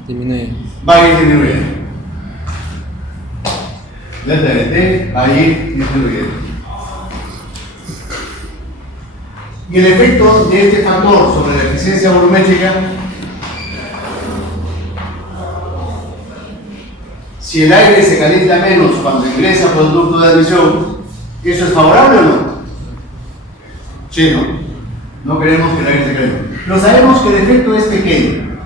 Disminuye. Va a ir disminuyendo. Delta de T va a ir disminuyendo. Y el efecto de este factor sobre la eficiencia volumétrica, si el aire se calienta menos cuando ingresa por el ducto de admisión, ¿eso es favorable o no? Sí, ¿no? No queremos que el aire se caliente. Pero sabemos que el efecto es pequeño.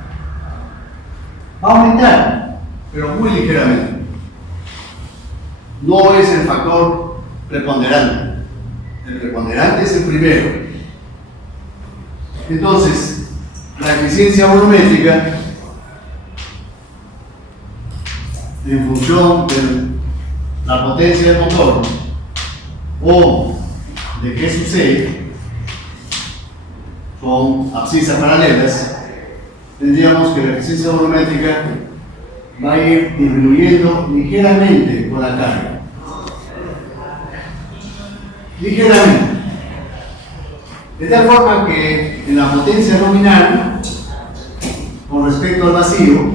Va a aumentar, pero muy ligeramente. No es el factor preponderante. El preponderante es el primero. Entonces, la eficiencia volumétrica, en función de la potencia del motor o de qué sucede, son abscisas paralelas, tendríamos que la eficiencia volumétrica va a ir disminuyendo ligeramente con la carga. Ligeramente. De tal forma que en la potencia nominal, con respecto al vacío,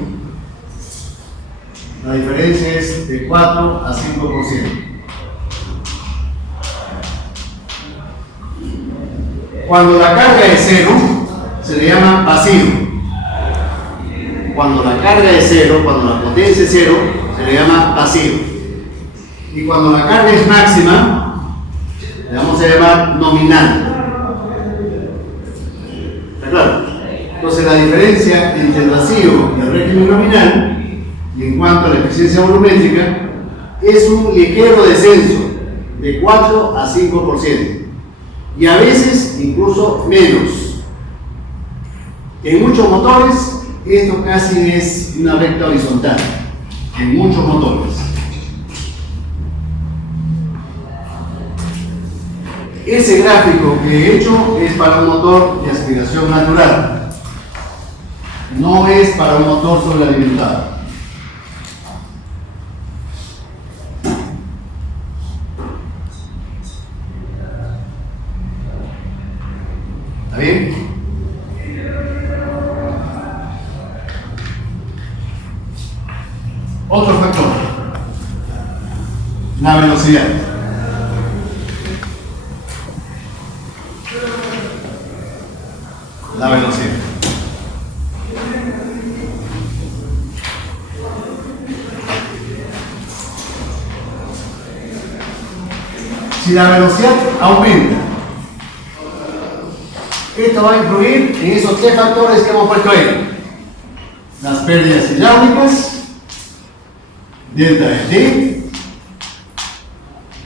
la diferencia es de 4 a 5%. Cuando la carga es cero, se le llama vacío. Cuando la carga es cero, cuando la potencia es cero, se le llama vacío. Y cuando la carga es máxima, le vamos a llamar nominal. ¿Está claro? Entonces la diferencia entre el vacío y el régimen nominal, y en cuanto a la eficiencia volumétrica, es un ligero descenso de 4 a 5%. Y a veces incluso menos. En muchos motores esto casi es una recta horizontal, en muchos motores. Ese gráfico que he hecho es para un motor de aspiración natural, no es para un motor sobrealimentado. ¿Está bien? Otro factor, la velocidad. La velocidad. Si la velocidad aumenta, esto va a influir en esos tres factores que hemos puesto ahí: las pérdidas hidráulicas, delta de T,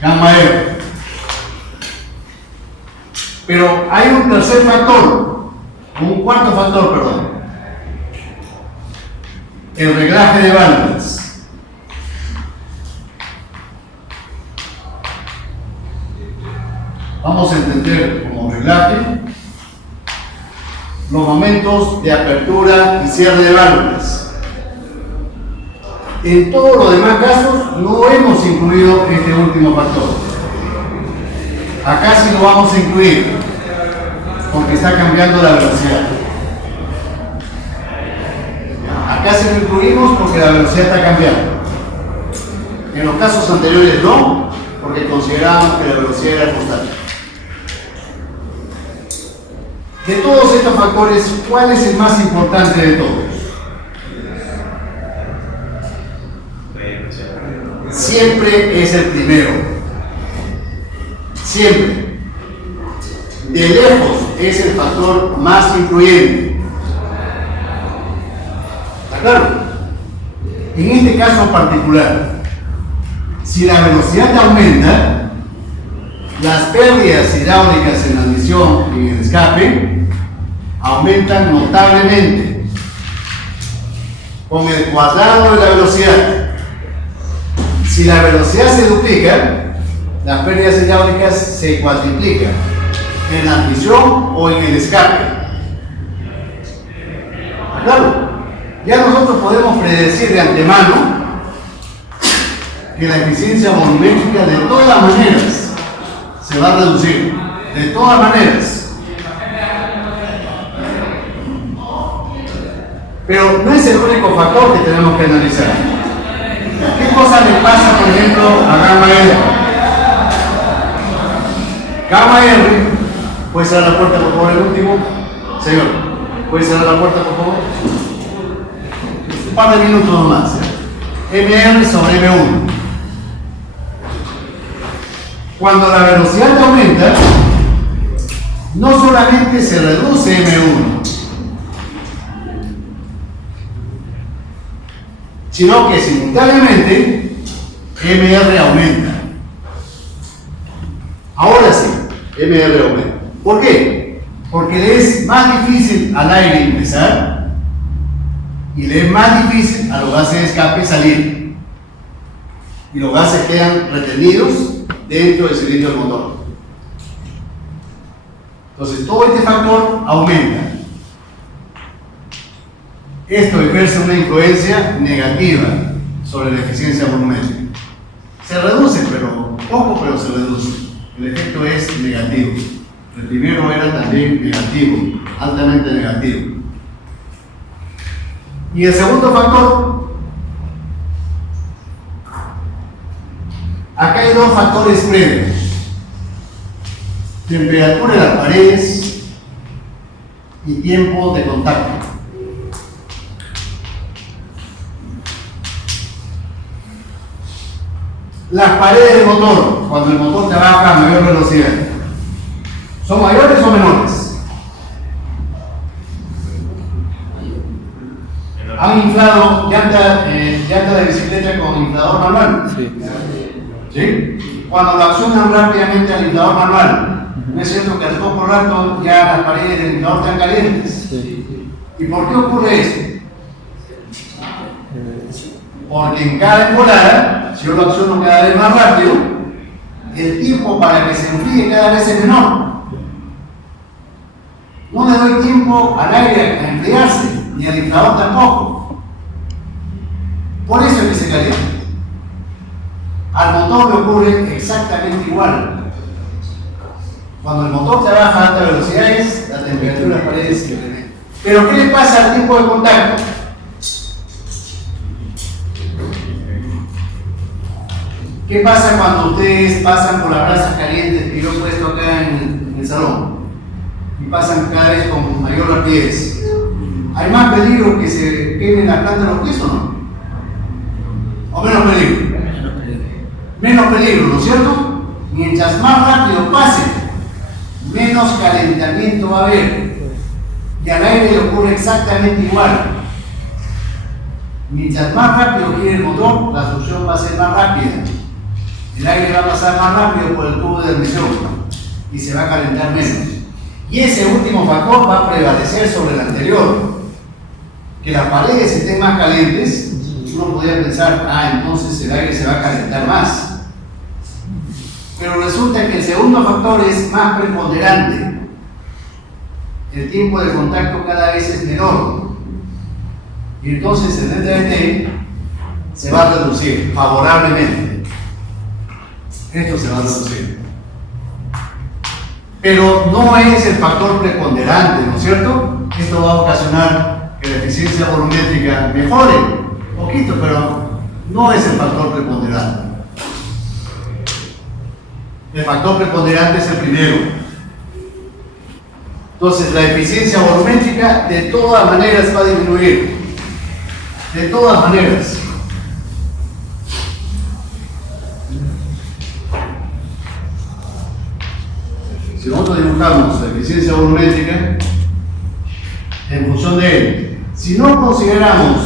gamma R. Pero hay un tercer factor, un cuarto factor, perdón: el reglaje de válvulas. Vamos a entender como reglaje los momentos de apertura y cierre de válvulas. En todos los demás casos no hemos incluido este último factor. Acá sí lo vamos a incluir porque está cambiando la velocidad. Acá sí lo incluimos porque la velocidad está cambiando. En los casos anteriores no, porque considerábamos que la velocidad era constante. De todos estos factores, ¿cuál es el más importante de todos? Siempre es el primero. Siempre. De lejos es el factor más influyente. ¿Está claro? En este caso en particular, si la velocidad aumenta, las pérdidas hidráulicas en la admisión y en el escape aumentan notablemente con el cuadrado de la velocidad. Si la velocidad se duplica, las pérdidas hidráulicas se cuadriplican en la admisión o en el escape. Claro, ya nosotros podemos predecir de antemano que la eficiencia volumétrica de todas maneras se va a reducir, de todas maneras. Pero no es el único factor que tenemos que analizar. ¿Qué cosa le pasa, por ejemplo, a gamma R? Gamma R, ¿puede cerrar la puerta por favor el último? Señor, ¿puede cerrar la puerta por favor? Un par de minutos nomás. MR sobre M1. Cuando la velocidad aumenta, no solamente se reduce M1, sino que simultáneamente MR aumenta. Ahora sí, MR aumenta. ¿Por qué? Porque le es más difícil al aire ingresar y le es más difícil a los gases de escape salir. Y los gases quedan retenidos dentro del cilindro del motor. Entonces todo este factor aumenta. esto ejerce una influencia negativa sobre la eficiencia volumétrica. Se reduce, pero poco, pero se reduce. El efecto es negativo. El primero era también negativo, altamente negativo. Y el segundo factor, acá hay dos factores previos: temperatura de las paredes y tiempo de contacto. Las paredes del motor, cuando el motor trabaja a mayor velocidad, ¿son mayores o menores? ¿Han inflado llanta de bicicleta con inflador manual? Sí. ¿Sí? Cuando lo accionan rápidamente al inflador manual, ¿no es cierto que al poco rato ya las paredes del inflador están calientes? Sí. ¿Y por qué ocurre esto? Porque en cada embolada, si yo lo acciono cada vez más rápido, el tiempo para que se enfríe cada vez es menor. No le doy tiempo al aire a enfriarse, ni al inflador tampoco. Por eso es que se calienta. Al motor le ocurre exactamente igual. Cuando el motor trabaja a altas velocidades, la temperatura de las paredes se incrementa. Pero ¿qué le pasa al tiempo de contacto? ¿Qué pasa cuando ustedes pasan por las brasas calientes que yo he puesto acá en el salón? Y pasan cada vez con mayor rapidez. ¿Hay más peligro que se quemen las plantas de los pies o no? ¿O menos peligro? Menos peligro, ¿no es cierto? Mientras más rápido pase, menos calentamiento va a haber. Y al aire le ocurre exactamente igual. Mientras más rápido gire el motor, la succión va a ser más rápida. El aire va a pasar más rápido por el tubo de admisión y se va a calentar menos. Y ese último factor va a prevalecer sobre el anterior. Que las paredes estén más calientes, uno podría pensar, entonces el aire se va a calentar más. Pero resulta que el segundo factor es más preponderante. El tiempo de contacto cada vez es menor. Y entonces el NTT se va a reducir favorablemente. Esto se va a reducir. Pero no es el factor preponderante, ¿no es cierto? Esto va a ocasionar que la eficiencia volumétrica mejore un poquito, pero no es el factor preponderante. El factor preponderante es el primero. Entonces la eficiencia volumétrica de todas maneras va a disminuir. De todas maneras. Si nosotros dibujamos la eficiencia volumétrica en función de él, si no consideramos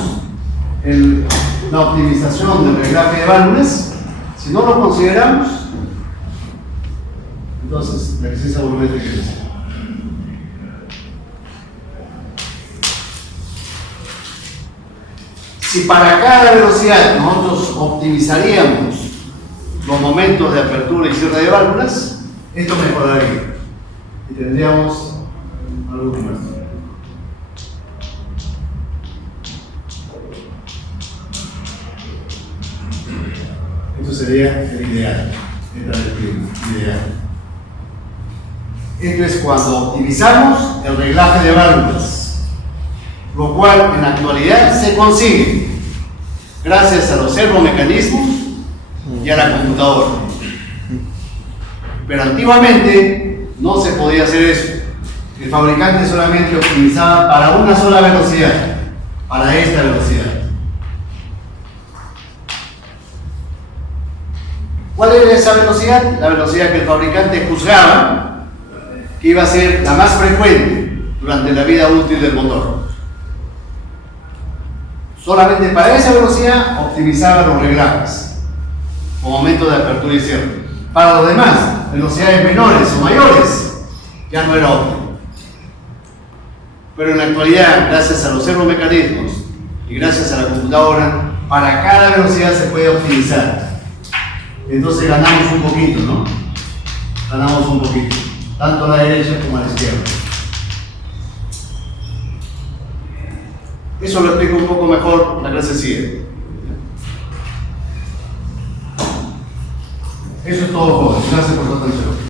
la optimización del reglaje de válvulas, si no lo consideramos, entonces la eficiencia volumétrica es esa. Si para cada velocidad nosotros optimizaríamos los momentos de apertura y cierre de válvulas, esto mejoraría y tendríamos algo más. Esto sería el ideal. Esta es el ideal. Esto es cuando optimizamos el reglaje de válvulas, lo cual en la actualidad se consigue gracias a los servomecanismos y a la computadora. Pero antiguamente no se podía hacer eso. El fabricante solamente optimizaba para una sola velocidad, para esta velocidad. ¿Cuál era esa velocidad? La velocidad que el fabricante juzgaba que iba a ser la más frecuente durante la vida útil del motor. Solamente para esa velocidad optimizaba los reglajes o momentos de apertura y cierre. Para los demás, velocidades menores o mayores, ya no era óptimo. Pero en la actualidad, gracias a los servomecanismos y gracias a la computadora, para cada velocidad se puede optimizar. Entonces ganamos un poquito, ¿no? Ganamos un poquito, tanto a la derecha como a la izquierda. Eso lo explico un poco mejor en la clase siguiente. Eso es todo, jóvenes. Gracias por su atención.